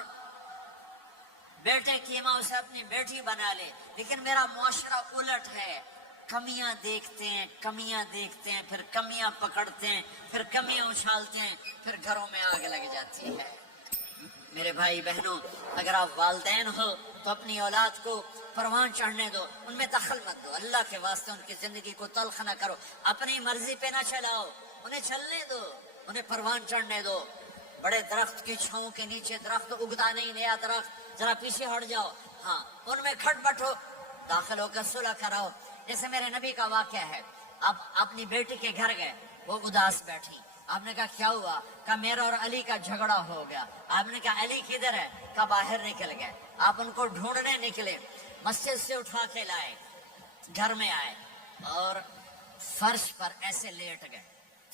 بیٹے کی ماں اسے اپنی بیٹی بنا لے، لیکن میرا معاشرہ الٹ ہے، کمیاں دیکھتے ہیں، پھر کمیاں پکڑتے ہیں، پھر کمیاں اچھالتے ہیں، پھر گھروں میں آگ لگ جاتی ہے۔ میرے بھائی بہنوں، اگر آپ والدین ہو تو اپنی اولاد کو پروان چڑھنے دو، ان میں دخل مت دو، اللہ کے واسطے ان کی زندگی کو تلخ نہ کرو، اپنی مرضی پہ نہ چلاؤ، انہیں چلنے دو، انہیں پروان چڑھنے دو۔ بڑے درخت کی چھاؤں کے نیچے درخت اگتا نہیں، نیا درخت، ذرا پیچھے ہٹ جاؤ، ہاں ان میں کھٹ بٹ ہو، داخل ہو کر صلح کراؤ۔ جیسے میرے نبی کا واقعہ ہے، آپ اپنی بیٹی کے گھر گئے، وہ اداس بیٹھی، آپ نے کہا کیا ہوا؟ کہا میرا اور علی کا جھگڑا ہو گیا۔ آپ نے کہا علی کدھر ہے؟ کہا باہر نکل گئے۔ آپ ان کو ڈھونڈنے نکلے، مسجد سے اٹھا کے لائے، گھر میں آئے اور فرش پر ایسے لیٹ گئے،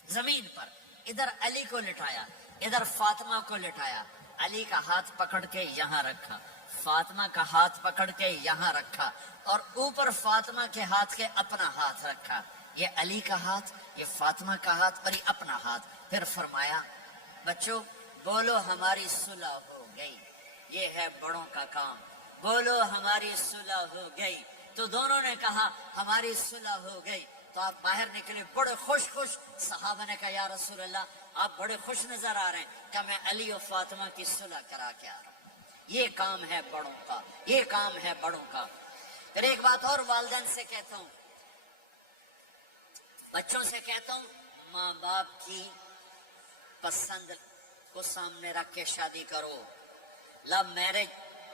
زمین پر، ادھر علی کو لٹایا، ادھر فاطمہ کو لٹایا، علی کا ہاتھ پکڑ کے یہاں رکھا، فاطمہ کا ہاتھ پکڑ کے یہاں رکھا، اور اوپر فاطمہ کے ہاتھ کے اپنا ہاتھ رکھا، یہ علی کا ہاتھ، یہ فاطمہ کا ہاتھ اور یہ اپنا ہاتھ۔ پھر فرمایا بچوں بولو ہماری صلح ہو گئی، یہ ہے بڑوں کا کام، بولو ہماری صلح ہو گئی۔ تو دونوں نے کہا ہماری صلح ہو گئی، تو آپ باہر نکلے بڑے خوش۔ صحابہ نے کہا یا رسول اللہ آپ بڑے خوش نظر آ رہے ہیں، کہ میں علی اور فاطمہ کی صلح کرا کے آ رہا ہوں، یہ کام ہے بڑوں کا، یہ کام ہے بڑوں کا۔ پھر ایک بات اور والدین سے کہتا ہوں، بچوں سے کہتا ہوں، ماں باپ کی پسند کو سامنے رکھ کے شادی کرو۔ لو میرج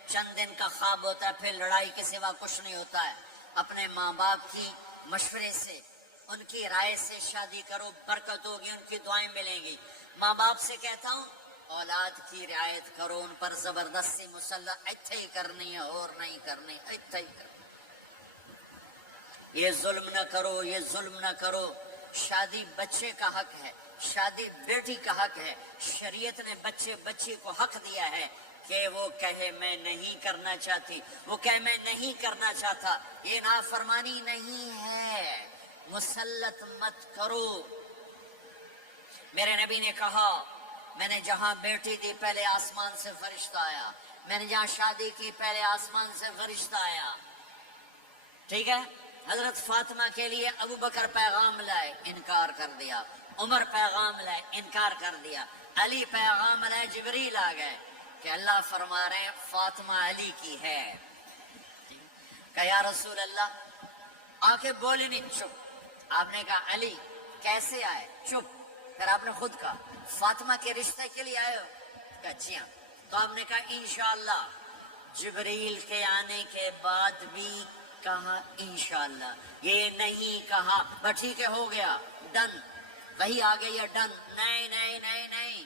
چند دن کا خواب ہوتا ہے، پھر لڑائی کے سوا کچھ نہیں ہوتا ہے۔ اپنے ماں باپ کی مشورے سے، ان کی رائے سے شادی کرو، برکت ہوگی، ان کی دعائیں ملیں گی۔ ماں باپ سے کہتا ہوں اولاد کی رعایت کرو، ان پر زبردستی مسلط ایتھے ہی کرنی ہے اور نہیں کرنی، ایتھے ہی کرنی، یہ ظلم نہ کرو، یہ ظلم نہ کرو۔ شادی بچے کا حق ہے، شادی بیٹی کا حق ہے، شریعت نے بچی کو حق دیا ہے کہ وہ کہے میں نہیں کرنا چاہتی، وہ کہے میں نہیں کرنا چاہتا، یہ نافرمانی نہیں ہے، مسلط مت کرو۔ میرے نبی نے کہا میں نے جہاں بیٹی دی پہلے آسمان سے فرشتہ آیا، میں نے جہاں شادی کی پہلے آسمان سے فرشتہ آیا، ٹھیک ہے۔ حضرت فاطمہ کے لیے ابو بکر پیغام لائے، انکار کر دیا، عمر پیغام لائے، انکار کر دیا، علی پیغام لائے، جبریل آ گئے کہ اللہ فرما رہے ہیں فاطمہ علی کی ہے۔ کہ یا رسول اللہ آ کے بولے نہیں، چپ۔ آپ نے کہا علی کیسے آئے؟ چپ۔ پھر آپ نے خود کہا فاطمہ کے رشتے کے لیے آئے ہو؟ کہا جی ہاں۔ تو آپ نے کہا انشاءاللہ۔ جبریل کے آنے کے بعد بھی کہا انشاءاللہ، یہ نہیں کہا بس ٹھیک ہے ہو گیا ڈن، وہی آ گئی ہے ڈن، نہیں نہیں نہیں نہیں۔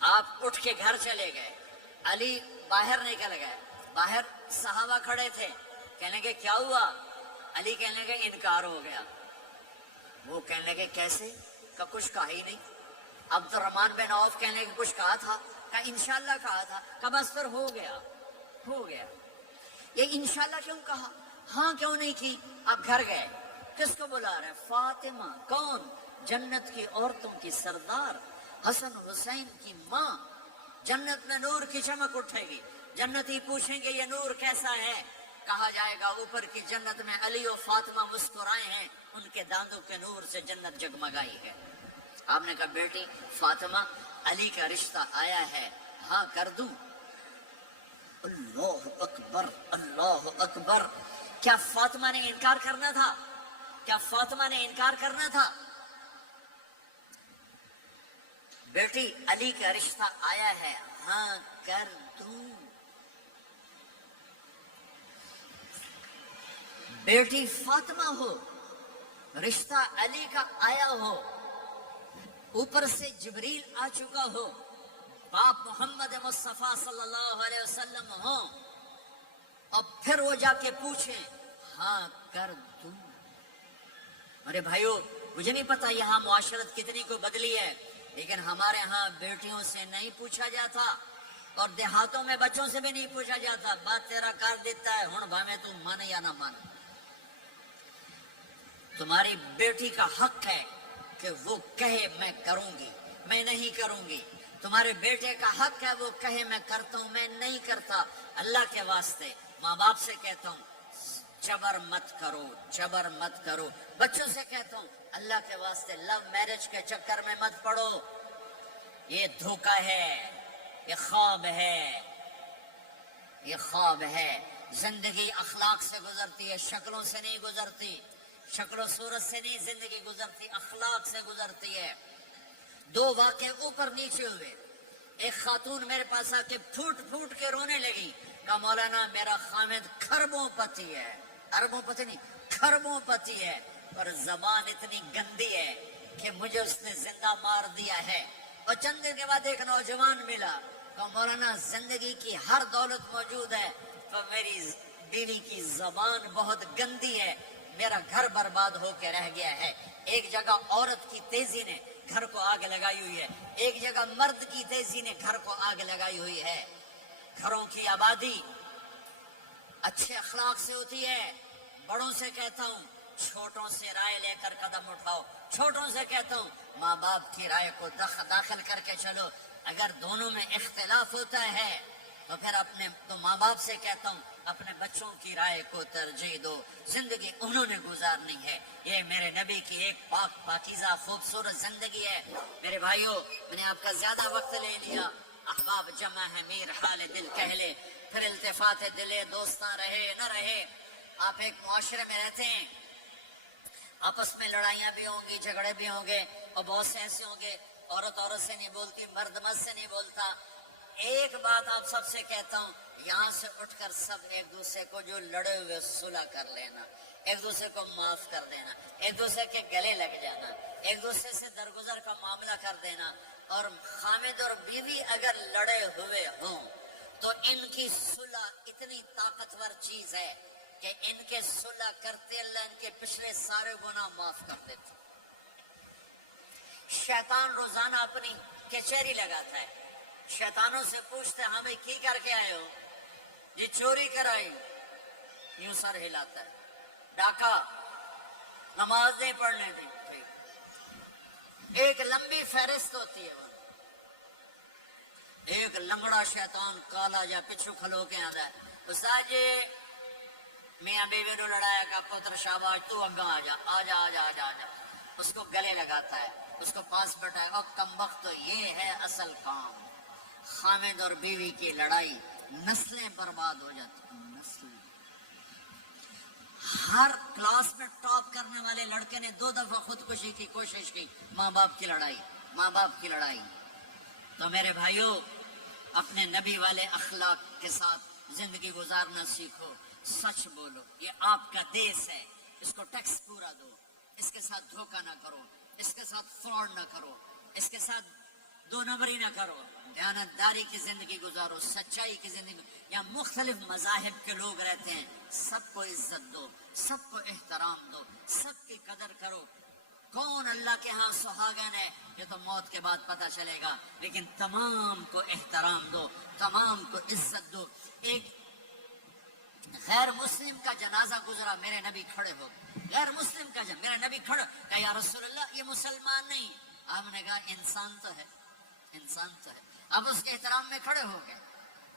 آپ اٹھ کے گھر چلے گئے، علی باہر نکل گئے، باہر صحابہ کھڑے تھے، کہنے لگے کیا ہوا؟ علی کہنے لگے انکار ہو گیا۔ وہ کہنے لگے کیسے؟ کہ کچھ کہا ہی نہیں۔ عبد الرحمن بن عوف کہنے لگے کچھ کہا تھا؟ کہ انشاءاللہ کہا تھا۔ کہ بس پھر ہو گیا، ہو گیا۔ یہ انشاءاللہ کیوں کہا؟ ہاں کیوں نہیں کی؟ آپ گھر گئے، کس کو بلا رہے ہیں؟ فاطمہ، کون؟ جنت کی عورتوں کی سردار، حسن حسین کی ماں۔ جنت میں نور کی چمک اٹھے گی، جنتی پوچھیں گے یہ نور کیسا ہے؟ کہا جائے گا اوپر کی جنت میں علی و فاطمہ مسکرائے ہیں، ان کے دانتوں کے نور سے جنت جگمگائی ہے۔ آپ نے کہا بیٹی فاطمہ علی کا رشتہ آیا ہے، ہاں کر دوں؟ اللہ اکبر، اللہ اکبر۔ کیا فاطمہ نے انکار کرنا تھا؟ کیا فاطمہ نے انکار کرنا تھا؟ بیٹی علی کا رشتہ آیا ہے، ہاں کر دوں۔ بیٹی فاطمہ ہو، رشتہ علی کا آیا ہو، اوپر سے جبریل آ چکا ہو، باپ محمد مصطفیٰ صلی اللہ علیہ وسلم ہو، اور پھر وہ جا کے پوچھیں ہاں کر دوں۔ ارے بھائیو، مجھے نہیں پتا یہاں معاشرت کتنی کو بدلی ہے، لیکن ہمارے ہاں بیٹیوں سے نہیں پوچھا جاتا، اور دیہاتوں میں بچوں سے بھی نہیں پوچھا جاتا، بات تیرا کر دیتا ہے، ہن بھاویں تم مان یا نہ مان۔ تمہاری بیٹی کا حق ہے کہ وہ کہے میں کروں گی، میں نہیں کروں گی۔ تمہارے بیٹے کا حق ہے وہ کہے میں کرتا ہوں، میں نہیں کرتا۔ اللہ کے واسطے ماں باپ سے کہتا ہوں جبر مت کرو، جبر مت کرو۔ بچوں سے کہتا ہوں اللہ کے واسطے لو میرج کے چکر میں مت پڑو، یہ دھوکہ ہے، یہ خواب ہے، یہ خواب ہے۔ زندگی اخلاق سے گزرتی ہے، شکلوں سے نہیں گزرتی، شکل و صورت سے نہیں زندگی گزرتی، اخلاق سے گزرتی ہے۔ دو واقعے اوپر نیچے ہوئے، ایک خاتون میرے پاس آ کے پھوٹ پھوٹ کے رونے لگی، کہا مولانا میرا خامد کھربوں پتی ہے، اربوں پتی نہیں، کھربوں پتی ہے، پر زبان اتنی گندی ہے کہ مجھے اس نے زندہ مار دیا ہے۔ اور چند دن کے بعد ایک نوجوان ملا، کہا مولانا زندگی کی ہر دولت موجود ہے، تو میری بیوی کی زبان بہت گندی ہے، میرا گھر برباد ہو کے رہ گیا ہے۔ ایک جگہ عورت کی تیزی نے گھر کو آگ لگائی ہوئی ہے، ایک جگہ مرد کی تیزی نے گھر کو آگ لگائی ہوئی ہے۔ گھروں کی آبادی اچھے اخلاق سے ہوتی ہے۔ بڑوں سے کہتا ہوں چھوٹوں سے رائے لے کر قدم اٹھاؤ، چھوٹوں سے کہتا ہوں ماں باپ کی رائے کو داخل کر کے چلو۔ اگر دونوں میں اختلاف ہوتا ہے تو ماں باپ سے کہتا ہوں اپنے بچوں کی رائے کو ترجیح دو، زندگی انہوں نے گزارنی ہے۔ یہ میرے نبی کی ایک پاک پاکیزہ خوبصورت زندگی ہے۔ میرے بھائیوں، میں نے آپ کا زیادہ وقت لے لیا، احباب جمع ہے میر حال دل کہہ لے، پھر التفات دلے دوستاں رہے نہ رہے۔ آپ ایک معاشرے میں رہتے ہیں، آپس میں لڑائیاں بھی ہوں گی، جھگڑے بھی ہوں گے، اور بہت سے ایسے ہوں گے عورت عورت سے نہیں بولتی، مرد مرد سے نہیں بولتا۔ ایک بات آپ سب سے کہتا ہوں، یہاں سے اٹھ کر سب ایک دوسرے کو جو لڑے ہوئے صلح کر لینا، ایک دوسرے کو معاف کر دینا، ایک دوسرے کے گلے لگ جانا، ایک دوسرے سے درگزر کا معاملہ کر دینا۔ اور خامد اور بیوی اگر لڑے ہوئے ہوں تو ان کی صلح اتنی طاقتور چیز ہے کہ ان کے صلح کرتے اللہ ان کے پچھلے سارے گناہ معاف کر دیتے۔ شیطان روزانہ اپنی کچہری لگاتا ہے، شیطانوں سے پوچھتے ہمیں کی کر کے آئے ہو؟ یہ چوری کرائی، یوں سر ہلاتا ہے، ڈاکہ، نماز نہیں پڑھنے دی۔ ایک لمبی فہرست ہوتی ہے، ایک لنگڑا شیطان کالا جا پچھو کھلو کے آتا ہے، استاد جی میاں بیوی نے لڑایا کا پتر شاباش تو اگاں آ جا آ جا آ جا آ جا آ جا، اس کو گلے لگاتا ہے، اس کو پاس بٹھائے اور کمبخت تو یہ ہے اصل کام۔ خامد اور بیوی کی لڑائی، نسلیں برباد ہو جاتی ہیں، نسلیں۔ ہر کلاس میں ٹاپ کرنے والے لڑکے نے 2 دفعہ خودکشی کی کوشش کی، ماں باپ کی لڑائی، ماں باپ کی لڑائی۔ تو میرے بھائیوں، اپنے نبی والے اخلاق کے ساتھ زندگی گزارنا سیکھو، سچ بولو، یہ آپ کا دیس ہے، اس کو ٹیکس پورا دو، اس کے ساتھ دھوکہ نہ کرو، اس کے ساتھ فراڈ نہ کرو، اس کے ساتھ 2 نمبری نہ کرو، دیانتداری کی زندگی گزارو، سچائی کی زندگی۔ یہاں مختلف مذاہب کے لوگ رہتے ہیں، سب کو عزت دو، سب کو احترام دو، سب کی قدر کرو۔ کون اللہ کے ہاں سہاگن ہے یہ تو موت کے بعد پتہ چلے گا، لیکن تمام کو احترام دو، تمام کو عزت دو۔ ایک غیر مسلم کا جنازہ گزرا، میرے نبی کھڑے ہو گئے، غیر مسلم کا میرے نبی کھڑے، کہا یا رسول اللہ یہ مسلمان نہیں، آپ نے کہا انسان تو ہے، انسان تو ہے، اب اس کے احترام میں کھڑے ہو گئے۔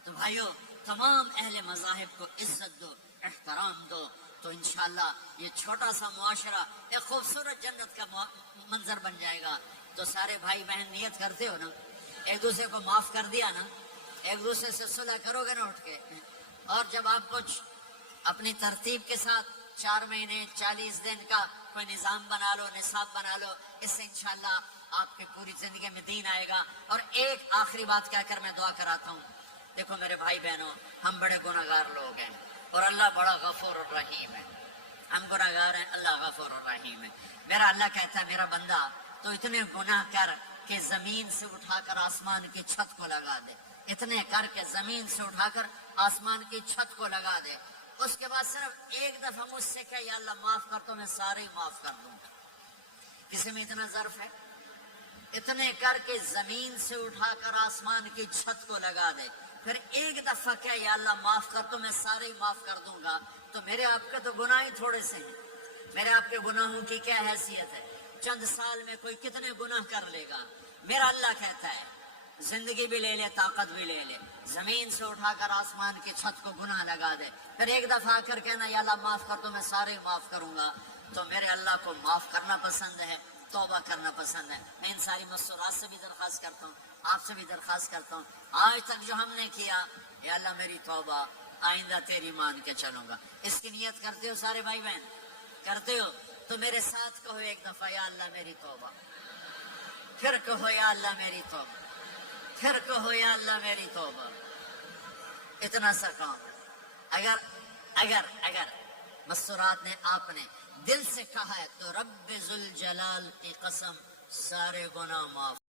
تو بھائیو، تمام اہل مذاہب کو عزت دو، احترام دو، تو انشاءاللہ یہ چھوٹا سا معاشرہ ایک خوبصورت جنت کا منظر بن جائے گا۔ تو سارے بھائی بہن نیت کرتے ہو نا، ایک دوسرے کو معاف کر دیا نا، ایک دوسرے سے صلح کرو گے نا اٹھ کے، اور جب آپ کچھ اپنی ترتیب کے ساتھ 4 مہینے 40 دن کا کوئی نظام بنا لو، نصاب بنا لو، اس سے انشاءاللہ آپ کی پوری زندگی میں دین آئے گا۔ اور ایک آخری بات کہہ کر میں دعا کراتا ہوں، دیکھو میرے بھائی بہنوں، ہم بڑے گناہگار لوگ ہیں اور اللہ بڑا غفور الرحیم ہے، ہم گناہگار ہیں، اللہ غفور الرحیم ہے۔ میرا اللہ کہتا ہے میرا بندہ تو اتنے گناہ کر کہ زمین سے اٹھا کر آسمان کی چھت کو لگا دے، اتنے کر کے زمین سے اٹھا کر آسمان کی چھت کو لگا دے، اس کے بعد صرف ایک دفعہ مجھ سے کہ یا اللہ معاف کر، تو میں سارے ہی معاف کر دوں گا۔ کسی میں اتنا ظرف ہے؟ اتنے کر کے زمین سے اٹھا کر آسمان کی چھت کو لگا دے، پھر ایک دفعہ کہ یا اللہ معاف کر، تو میں سارے ہی معاف کر دوں گا۔ تو میرے آپ کے تو گناہ ہی تھوڑے سے ہیں، میرے آپ کے گناہوں کی کیا حیثیت ہے؟ چند سال میں کوئی کتنے گناہ کر لے گا۔ میرا اللہ کہتا ہے زندگی بھی لے لے، طاقت بھی لے لے، زمین سے اٹھا کر آسمان کی چھت کو گناہ لگا دے، پھر ایک دفعہ آ کر کہنا یا اللہ معاف کر، تو میں سارے ہی معاف کروں گا۔ تو میرے اللہ کو معاف کرنا پسند ہے، توبہ کرنا پسند ہے۔ میں ان ساری مستورات سے بھی درخواست کرتا ہوں، آپ سے بھی درخواست کرتا ہوں، آج تک جو ہم نے کیا، یا اللہ میری توبہ، آئندہ تیری مان کے چلوں گا۔ اس کی نیت کرتے ہو سارے بھائی بہن؟ کرتے ہو تو میرے ساتھ کہو ایک دفعہ یا اللہ میری توبہ، پھر کہو یا اللہ میری توبہ، پھر کہو یا اللہ میری توبہ۔ اتنا سا کام۔ اگر مستورات نے آپ نے دل سے کہا ہے تو رب ذوالجلال کی قسم سارے گناہ معاف